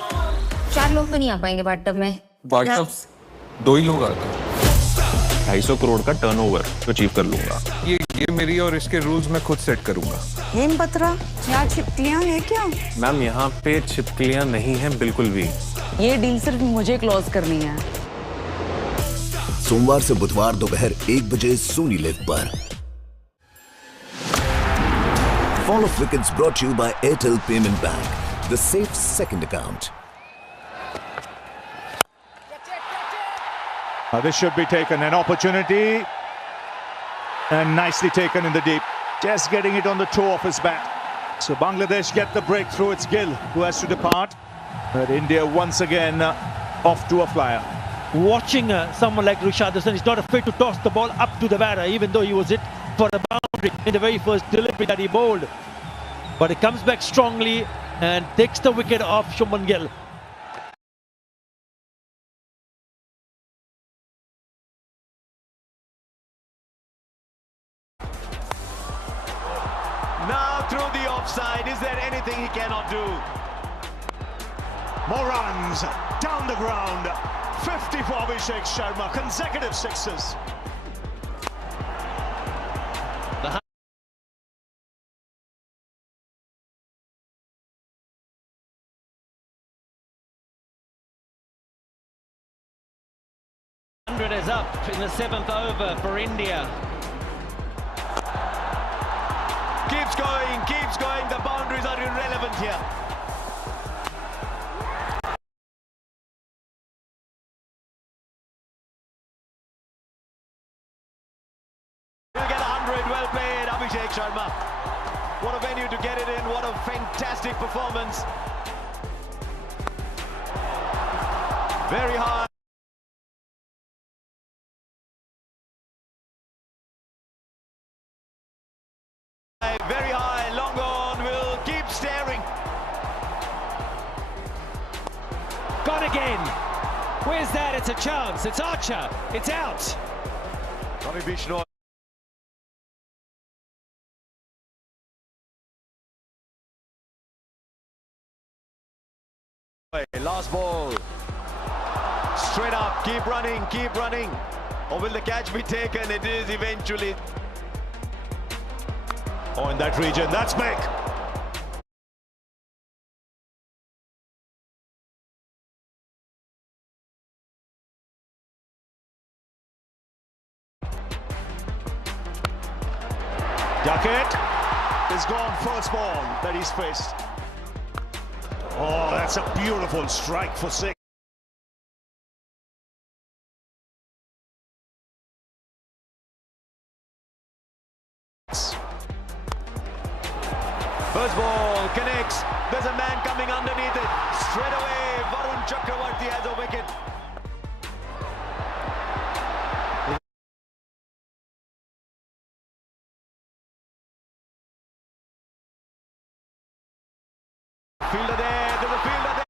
4 लोग तो नहीं आ पाएंगे बाथटब में। बाथटब 2 ही लोग आते हैं। 250 करोड़ का टर्नओवर अचीव कर लूंगा। ये मेरी और इसके रूल्स मैं खुद सेट करूंगा। हेमपत्रा, यहाँ छिपकलियाँ हैं क्या? मैम यहाँ पे छिपकलियाँ नहीं हैं बिल्कुल भी। ये डील सिर्फ मुझे क्लोज करनी है। सोमवार से बुधवार दोपहर 1 बजे सोनी लिव पर। Fall of Wickets brought to you by Airtel Payment Bank, the safe second account. This should be taken an opportunity, and nicely taken in the deep. Just getting it on the toe of his bat. So Bangladesh get the breakthrough. It's Gill who has to depart. But India once again off to a flyer. Watching someone like Rishad Hussain, he's not afraid to toss the ball up to the batter, even though he was hit for a boundary in the very first delivery that he bowled. But he comes back strongly and takes the wicket off Shubman Gill. Now through the offside, is there anything he cannot do? More runs down the ground. 50 for Abhishek Sharma, consecutive sixes. Is up in the 7th over for India. Keeps going. The boundaries are irrelevant here. what a fantastic performance. Very high. Very high, long on, will keep staring. Gone again. Where's that? It's a chance. It's Archer. It's out. Ravi Bishnoi. Last ball. Straight up, keep running, keep running. Or will the catch be taken? It is eventually. Oh, in that region, that's big. Duckett is gone, first ball that he's faced. Oh, that's a beautiful strike for six. First ball connects. There's a man coming underneath it. Straight away, Varun Chakravarti has a wicket. Fielder there, there's a fielder there.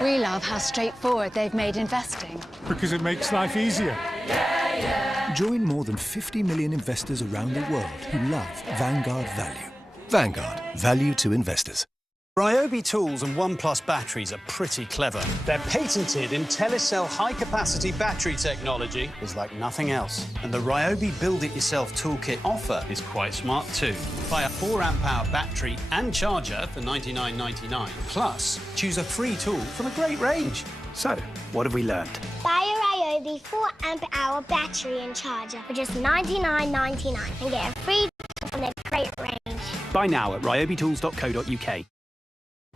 We love how straightforward they've made investing. Because it makes life easier. Join more than 50 million investors around the world who love Vanguard Value. Vanguard, value to investors. Ryobi tools and OnePlus batteries are pretty clever. Their patented IntelliCell high-capacity battery technology is like nothing else. And the Ryobi Build-It-Yourself toolkit offer is quite smart too. Buy a 4-amp-hour battery and charger for $99.99. Plus, choose a free tool from a great range. So, what have we learned? Buy a Ryobi 4-amp-hour battery and charger for just $99.99 and get a free tool from their great range. Buy now at ryobitools.co.uk.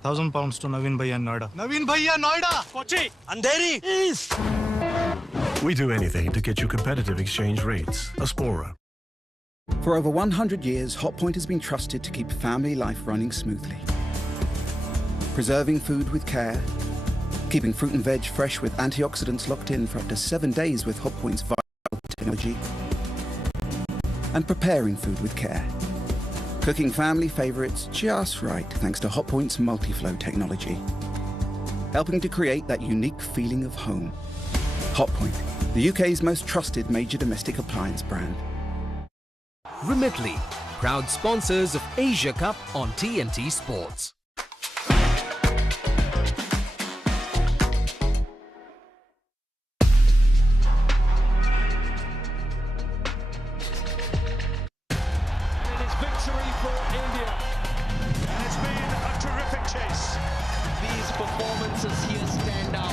£1,000 to Naveen Bhaiya Noida. Naveen Bhaiya Noida! Kochi! Andheri! East! We do anything to get you competitive exchange rates. Aspora. For over 100 years, Hotpoint has been trusted to keep family life running smoothly. Preserving food with care, keeping fruit and veg fresh with antioxidants locked in for up to 7 days with Hotpoint's vital technology, and preparing food with care. Cooking family favourites just right thanks to Hotpoint's multi-flow technology. Helping to create that unique feeling of home. Hotpoint, the UK's most trusted major domestic appliance brand. Remitly, proud sponsors of Asia Cup on TNT Sports. Performances here stand out.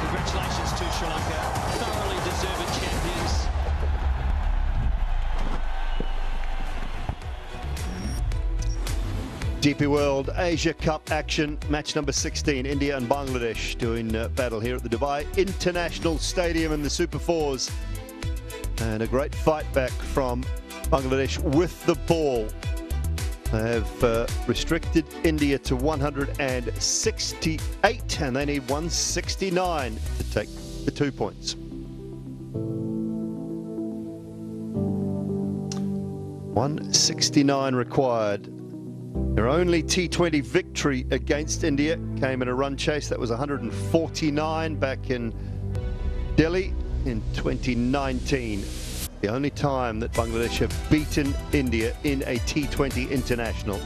Congratulations to Sri Lanka, thoroughly deserved champions. DP World Asia Cup action, match number 16, India and Bangladesh doing battle here at the Dubai International Stadium in the Super Fours. And a great fight back from Bangladesh with the ball. They have restricted India to 168 and they need 169 to take the 2 points. 169 required. Their only T20 victory against India came in a run chase. That was 149 back in Delhi in 2019. The only time that Bangladesh have beaten India in a T20 international.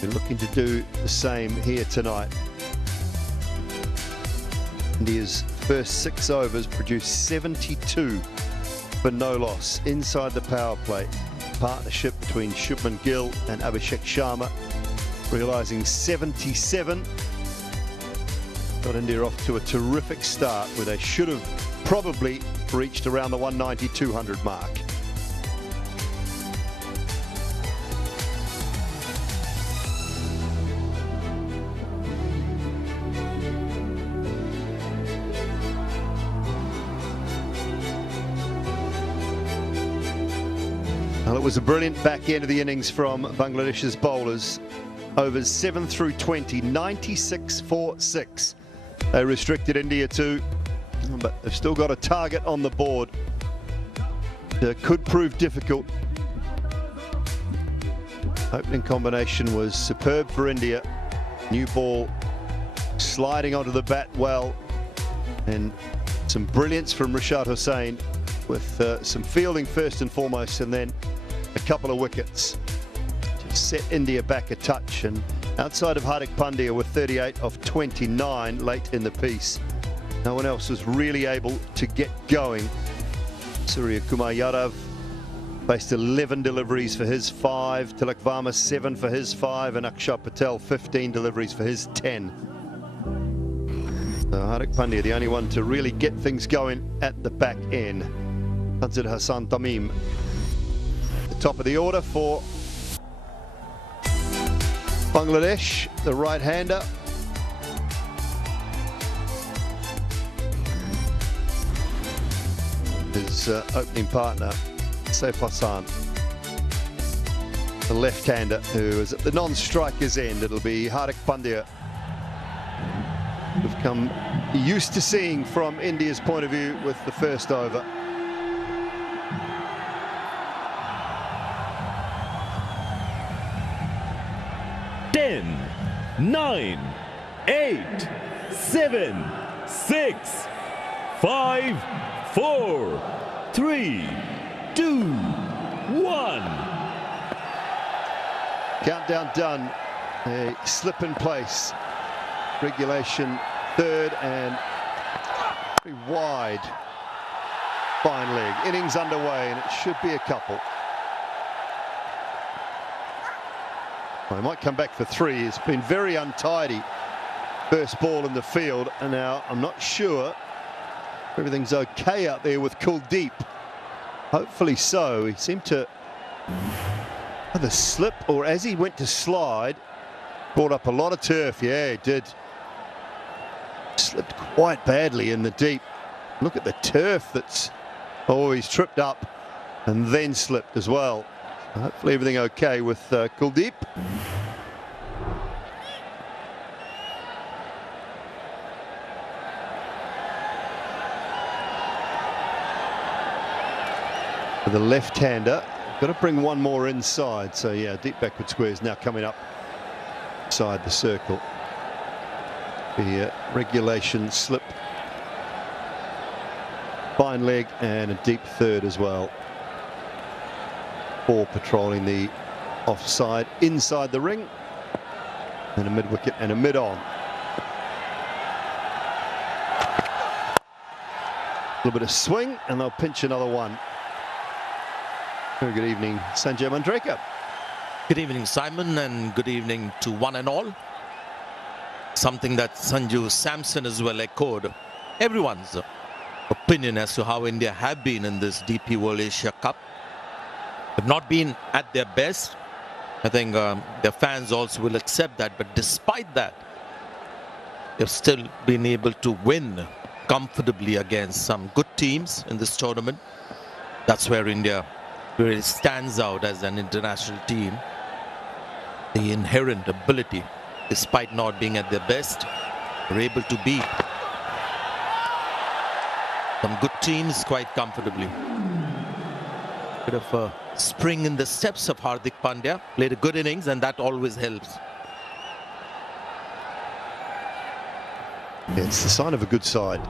They're looking to do the same here tonight. India's first 6 overs produced 72 for no loss inside the power play. Partnership between Shubman Gill and Abhishek Sharma, realising 77. Got India off to a terrific start where they should have probably reached around the 190-200 mark. Well, it was a brilliant back end of the innings from Bangladesh's bowlers. Overs 7 through 20, 96 for 6. They restricted India to, but they've still got a target on the board. Could prove difficult. Opening combination was superb for India. New ball sliding onto the bat well, and some brilliance from Rashad Hussain with some fielding first and foremost, and then a couple of wickets to set India back a touch. And outside of Hardik Pandya with 38 of 29 late in the piece, no one else was really able to get going. Surya Kumar Yadav faced 11 deliveries for his 5, Tilak Varma 7 for his 5, and Akshar Patel 15 deliveries for his 10. So Hardik Pandya, the only one to really get things going at the back end. Tanzil Hassan Tamim, the top of the order for Bangladesh, the right-hander. His opening partner, Saif Hassan, the left-hander, who is at the non-striker's end. It'll be Hardik Pandya. We've come used to seeing from India's point of view with the first over. Ten, 9, 8, 7, 6, 5, 4, 3, 2, 1. Countdown done. A slip in place. Regulation third and very wide. Fine leg. Innings underway, and it should be a couple. Well, he might come back for 3. It's been very untidy. First ball in the field, and now I'm not sure everything's okay out there with Kuldeep. Hopefully so. He seemed to either slip, or as he went to slide, brought up a lot of turf. Yeah, he did. Slipped quite badly in the deep. Look at the turf that's, oh, he's tripped up and then slipped as well. Hopefully everything okay with Kuldeep. For the left-hander, got to bring one more inside. So yeah, deep backward square is now coming up inside the circle. The regulation slip, fine leg, and a deep third as well. 4 patrolling the offside inside the ring, and a mid wicket and a mid on. A little bit of swing, and they'll pinch another one. Very good evening, Sanjay Manjrekar. Good evening, Simon, and good evening to one and all. Something that Sanju Samson as well echoed. Everyone's opinion as to how India have been in this DP World Asia Cup. They've not been at their best. I think their fans also will accept that. But despite that, they've still been able to win comfortably against some good teams in this tournament. That's where India really stands out as an international team. The inherent ability, despite not being at their best, are able to beat some good teams quite comfortably. Bit of a spring in the steps of Hardik Pandya. Played a good innings, and that always helps. Yeah, it's the sign of a good side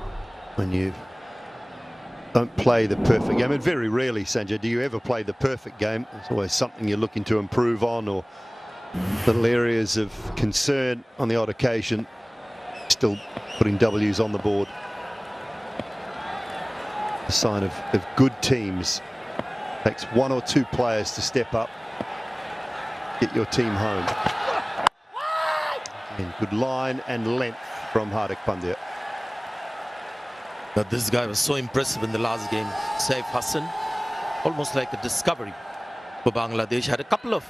when you don't play the perfect game. And very rarely, Sanjay, do you ever play the perfect game. It's always something you're looking to improve on, or little areas of concern on the odd occasion. Still putting W's on the board. A sign of good teams. Takes 1 or 2 players to step up, get your team home. And good line and length from Hardik Pandya. But this guy was so impressive in the last game. Saif Hassan, almost like a discovery for Bangladesh. Had a couple of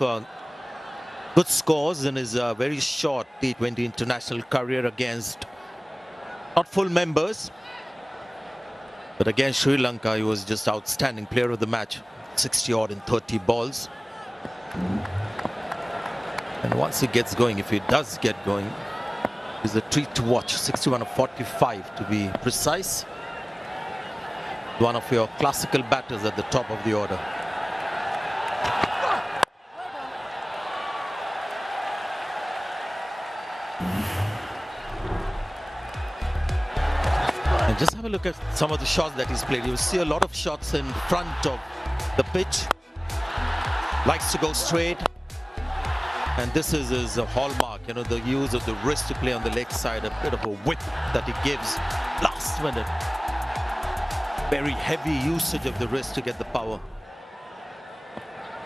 good scores in his very short T20 international career against not full members, but against Sri Lanka he was just outstanding player of the match. 60 odd in 30 balls. And once he gets going, if he does get going, is a treat to watch. 61 of 45 to be precise. One of your classical batters at the top of the order. And just have a look at some of the shots that he's played. You'll see a lot of shots in front of the pitch. Likes to go straight. And this is his hallmark, you know, the use of the wrist to play on the leg side, a bit of a whip that he gives last minute. Very heavy usage of the wrist to get the power.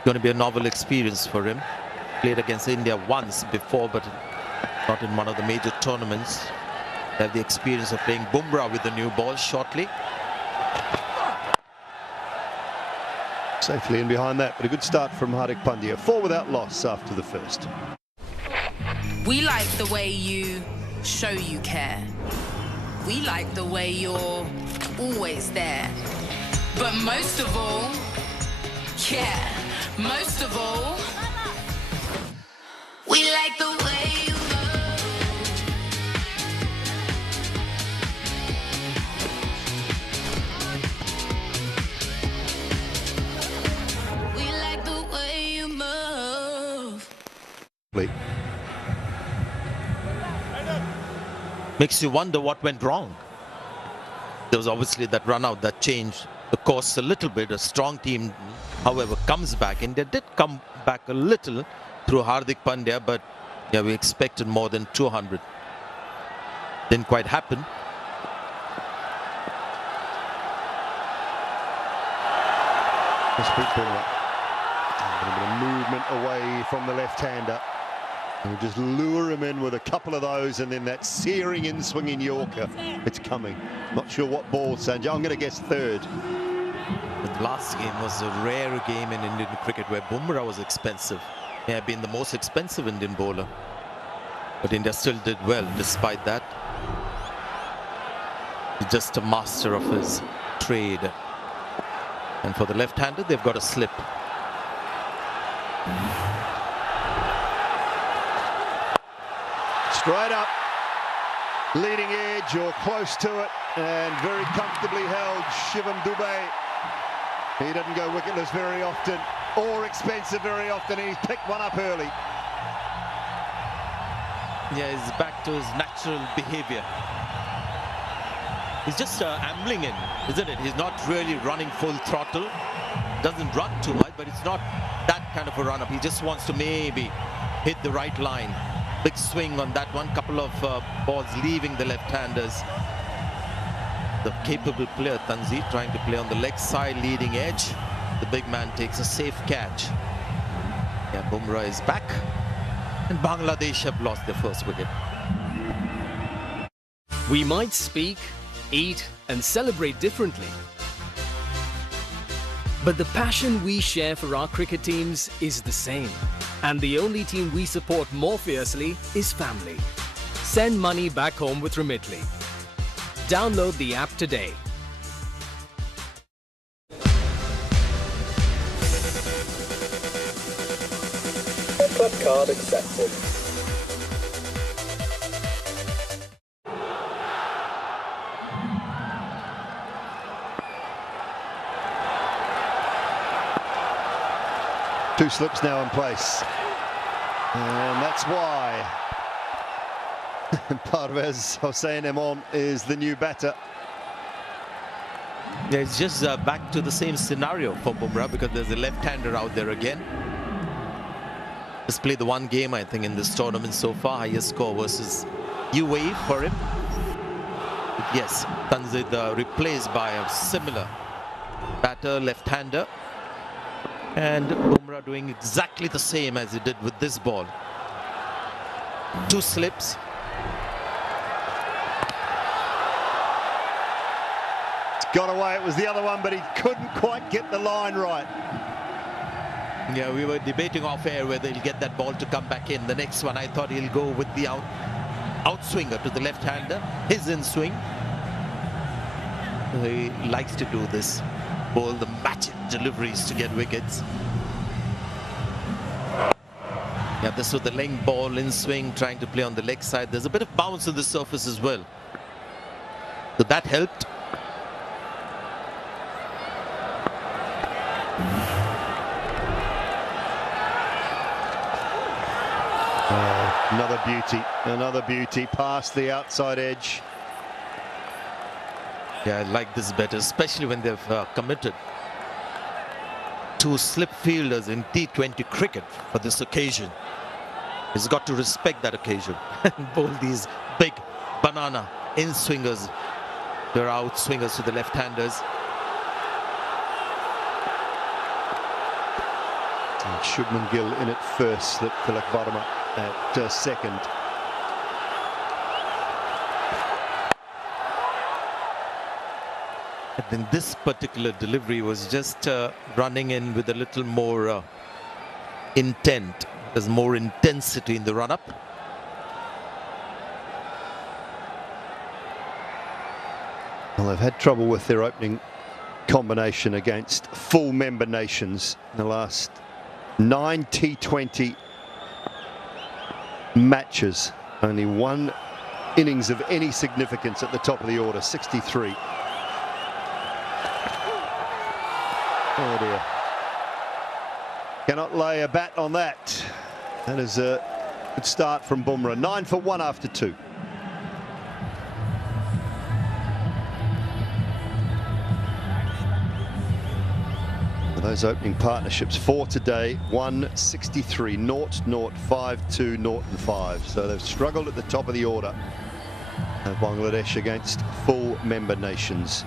Going to be a novel experience for him. Played against India once before, but not in one of the major tournaments. They have the experience of playing Bumrah with the new ball shortly. Safely in behind that, but a good start from Hardik Pandya. 4 without loss after the first. We like the way you show you care. We like the way you're always there. But most of all, most of all, we like the way you makes you wonder what went wrong. There was obviously that run out that changed the course a little bit. A strong team, however, comes back. India did come back a little through Hardik Pandya, but yeah, we expected more than 200. Didn't quite happen. Jasprit Bumrah. A little bit of movement away from the left-hander. We'll just lure him in with a couple of those, and then that searing in-swinging Yorker. It's coming. Not sure what ball, Sanjay. I'm going to guess third. The last game was a rare game in Indian cricket where Bumrah was expensive. He had been the most expensive Indian bowler. But India still did well despite that. He's just a master of his trade. And for the left-hander, they've got a slip. Straight up, leading edge or close to it, and very comfortably held Shivam Dube. He doesn't go wicketless very often, or expensive very often, and he's picked one up early. Yeah, he's back to his natural behavior. He's just ambling in, isn't it? He's not really running full throttle. Doesn't run too much, but it's not that kind of a run-up. He just wants to maybe hit the right line. Big swing on that one. Couple of balls leaving the left-handers. The capable player, Tanzir, trying to play on the leg side, leading edge. The big man takes a safe catch. Yeah, Bumrah is back. And Bangladesh have lost their first wicket. We might speak, eat, and celebrate differently. But the passion we share for our cricket teams is the same. And the only team we support more fiercely is family. Send money back home with Remitly. Download the app today. Club card accepted. Two slips now in place, and that's why Parvez Hossain Amon is the new batter. Yeah, it's just back to the same scenario for Bumrah because there's a left-hander out there again. Just played the one game, I think, in this tournament so far. Highest score versus UAE for him. But yes, Tanzir replaced by a similar batter, left-hander. And Bumrah doing exactly the same as he did with this ball. Two slips. It's got away. It was the other one, but he couldn't quite get the line right. Yeah, we were debating off air whether he'll get that ball to come back in. The next one, I thought he'll go with the outswinger to the left-hander. His in-swing. He likes to do this. bowl the matching deliveries to get wickets. Yeah, this was the length ball in swing, trying to play on the leg side. There's a bit of bounce on the surface as well. So that helped. Another beauty past the outside edge. Yeah, I like this better, especially when they've committed 2 slip fielders in T20 cricket for this occasion. He's got to respect that occasion and bowl these big banana in swingers. They're out swingers to the left-handers. And Shubman Gill in at first, slip Tilak Varma at second. And then this particular delivery was just running in with a little more intent. There's more intensity in the run-up. Well, they've had trouble with their opening combination against full member nations in the last 9 T20 matches. Only 1 innings of any significance at the top of the order, 63. Oh dear. Cannot lay a bat on that. That is a good start from Bumrah. 9 for 1 after 2. Those opening partnerships, 4 today, 163, 0, 0, 5, 2, 0 and 5. So they've struggled at the top of the order. Bangladesh against full member nations.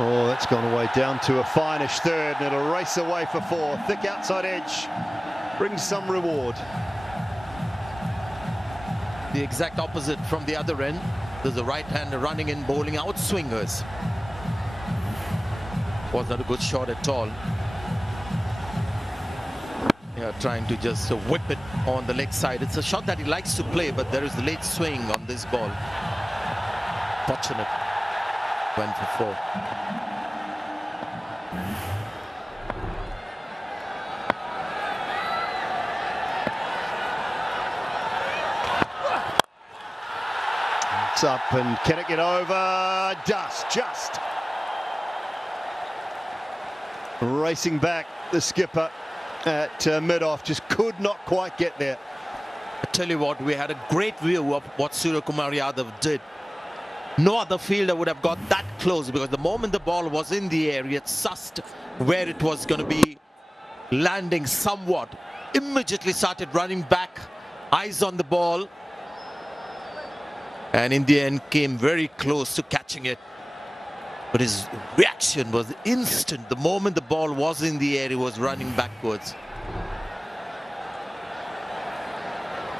Oh, that's gone away down to a finish third, and it'll race away for 4. Thick outside edge brings some reward. The exact opposite from the other end. There's a right-hander running in, bowling out swingers. Was not a good shot at all. Yeah, trying to just whip it on the leg side. It's a shot that he likes to play, but there is the late swing on this ball. Fortunate. Went for 4. It's up, and can it get over? Just. Racing back, the skipper at mid-off, just could not quite get there. I tell you what, we had a great view of what Suryakumar Yadav did. No other fielder would have got that close, because the moment the ball was in the air, he had sussed where it was going to be landing somewhat. Immediately started running back, eyes on the ball, and in the end came very close to catching it. But his reaction was instant. The moment the ball was in the air, he was running backwards.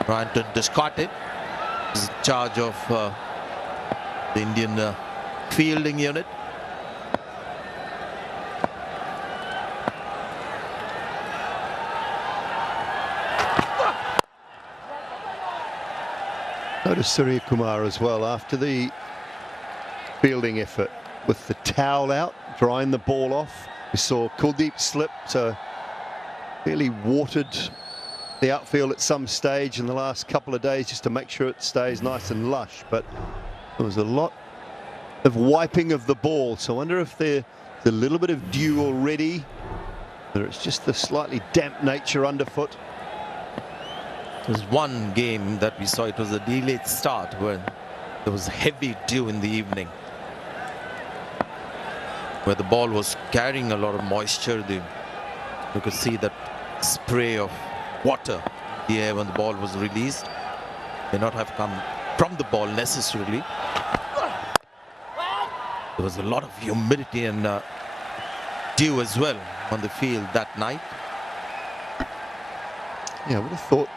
Ranton Descartes is in charge of the Indian fielding unit. Notice Suryakumar as well after the fielding effort with the towel out, drying the ball off. We saw Kuldeep slip, so fairly watered the outfield at some stage in the last couple of days just to make sure it stays nice and lush. But there was a lot of wiping of the ball, so I wonder if there's a little bit of dew already, or it's just the slightly damp nature underfoot. There was one game that we saw, it was a delayed start when there was heavy dew in the evening, where the ball was carrying a lot of moisture. You could see that spray of water in the air when the ball was released. May not have come from the ball necessarily. There was a lot of humidity and dew as well on the field that night. Yeah, I would have thought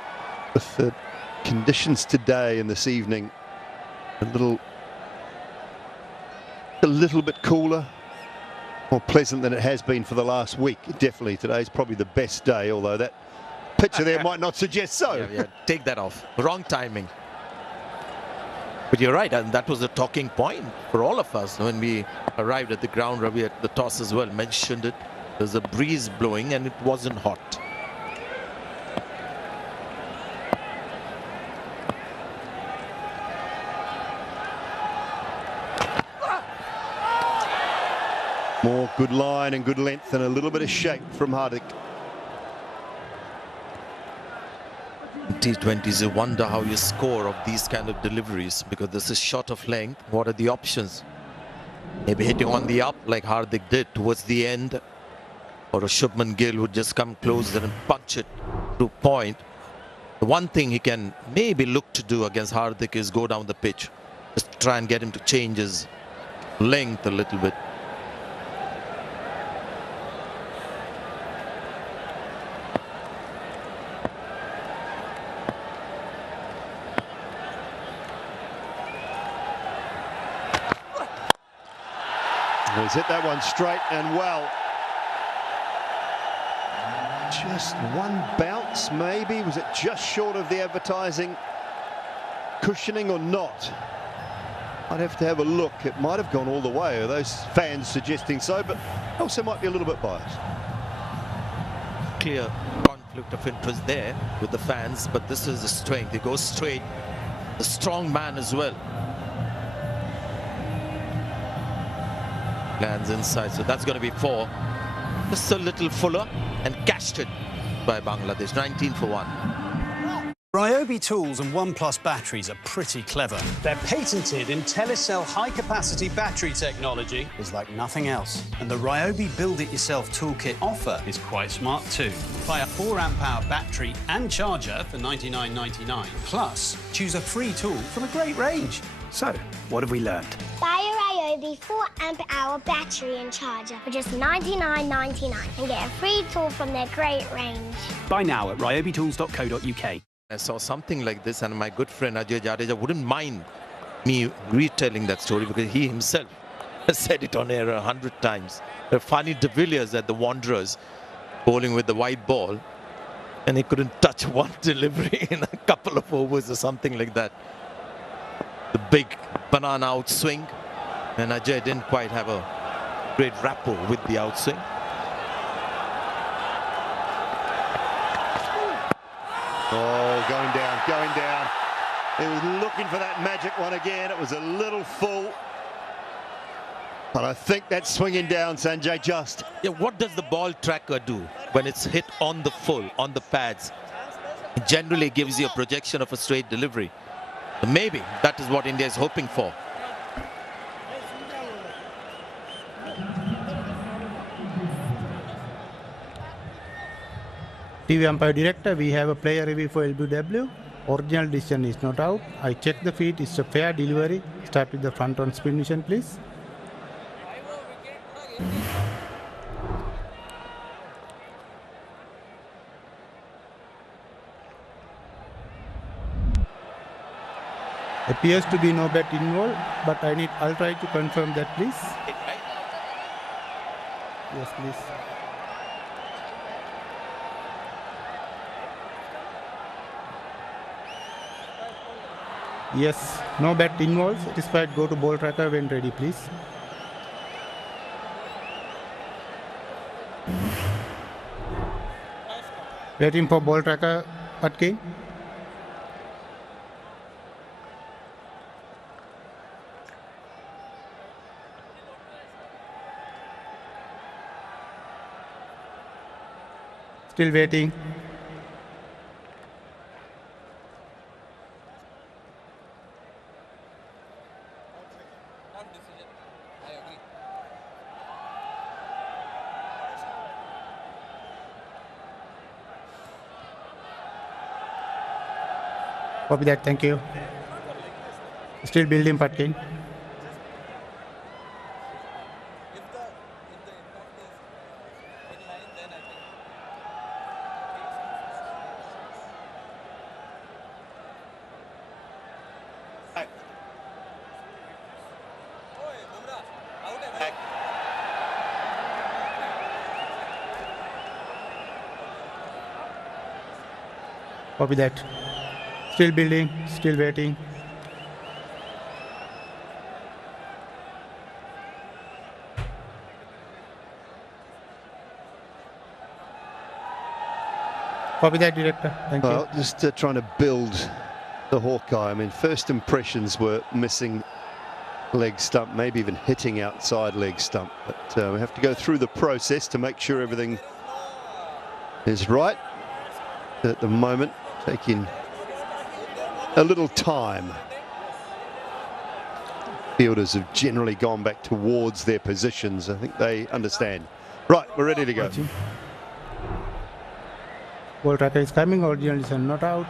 with the conditions today and this evening, a little bit cooler, more pleasant than it has been for the last week. Definitely today's probably the best day, although that picture there might not suggest so. Yeah, take that off. Wrong timing. But you're right, and that was a talking point for all of us when we arrived at the ground. Ravi at the toss as well mentioned it. There's a breeze blowing and it wasn't hot. More good line and good length and a little bit of shape from Hardik. T20s, you wonder how you score of these kind of deliveries, because this is short of length. What are the options? Maybe hitting on the up like Hardik did towards the end, or a Shubman Gill would just come closer and punch it to point. The one thing he can maybe look to do against Hardik is go down the pitch, just try and get him to change his length a little bit. He's hit that one straight and well. Just one bounce, maybe. Was it just short of the advertising cushioning or not? I'd have to have a look. It might have gone all the way. Are those fans suggesting so? But also might be a little bit biased. Clear conflict of interest there with the fans, but this is the strength. He goes straight. The strong man as well. Lands inside, so that's going to be 4. Just a little fuller and cashed it by Bangladesh. 19 for 1. Ryobi tools and OnePlus batteries are pretty clever. Their patented IntelliCell high-capacity battery technology is like nothing else. And the Ryobi Build-It-Yourself Toolkit offer is quite smart too. Buy a 4 amp-hour battery and charger for $99.99. Plus, choose a free tool from a great range. So, what have we learned? Buy a Ryobi 4 amp-hour battery and charger for just $99.99 and get a free tool from their great range. Buy now at ryobitools.co.uk. I saw something like this, and my good friend Ajay Jadeja wouldn't mind me retelling that story, because he himself has said it on air 100 times. Fani de Villiers at the Wanderers bowling with the white ball, and he couldn't touch one delivery in a couple of overs or something like that. The big banana outswing, and Ajay didn't quite have a great rapport with the outswing. Oh, going down, going down. He was looking for that magic one again. It was a little full. But I think that's swinging down, Sanjay, just. Yeah, what does the ball tracker do when it's hit on the full, on the pads? It generally gives you a projection of a straight delivery. Maybe that is what India is hoping for. TV umpire director, we have a player review for LBW. Original decision is not out. I check the feet. It's a fair delivery. Start with the front on spin mission, please. Appears to be no bet involved, but I'll try to confirm that, please. Yes, please. Yes, no bet involved. Satisfied, go to ball tracker when ready, please. Waiting for ball tracker, Patkin. Still waiting. Copy that, thank you. Still building, Patkin. Copy that. Still building, still waiting. Copy that, Director. Thank Well, you. just trying to build the Hawkeye. I mean, first impressions were missing leg stump, maybe even hitting outside leg stump. But we have to go through the process to make sure everything is right. At the moment, taking a little time. Fielders have generally gone back towards their positions. I think they understand. Right, we're ready to go. Ball tracker is coming, original is not out.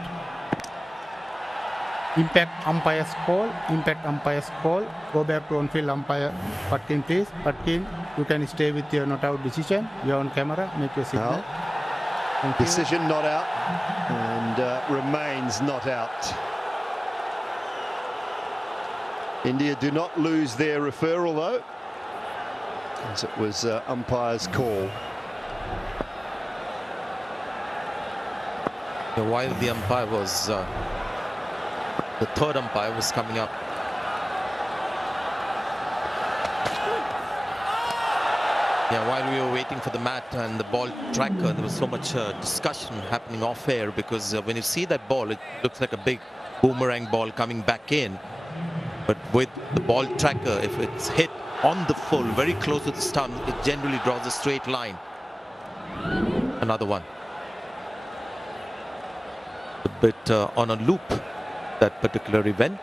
Impact umpire's call, impact umpire's call. Go back to on-field umpire. Patkin, please. Patkin, you can stay with your not out decision. You're on camera, make your signal. Thank you. Decision not out, and remains not out. India do not lose their referral though, as it was umpire's call. While the umpire was, the third umpire was coming up. Yeah, while we were waiting for the mat and the ball tracker, there was so much discussion happening off air, because when you see that ball, it looks like a big boomerang ball coming back in. But with the ball tracker, if it's hit on the full, very close to the stump, it generally draws a straight line. Another one. A bit on a loop, that particular event.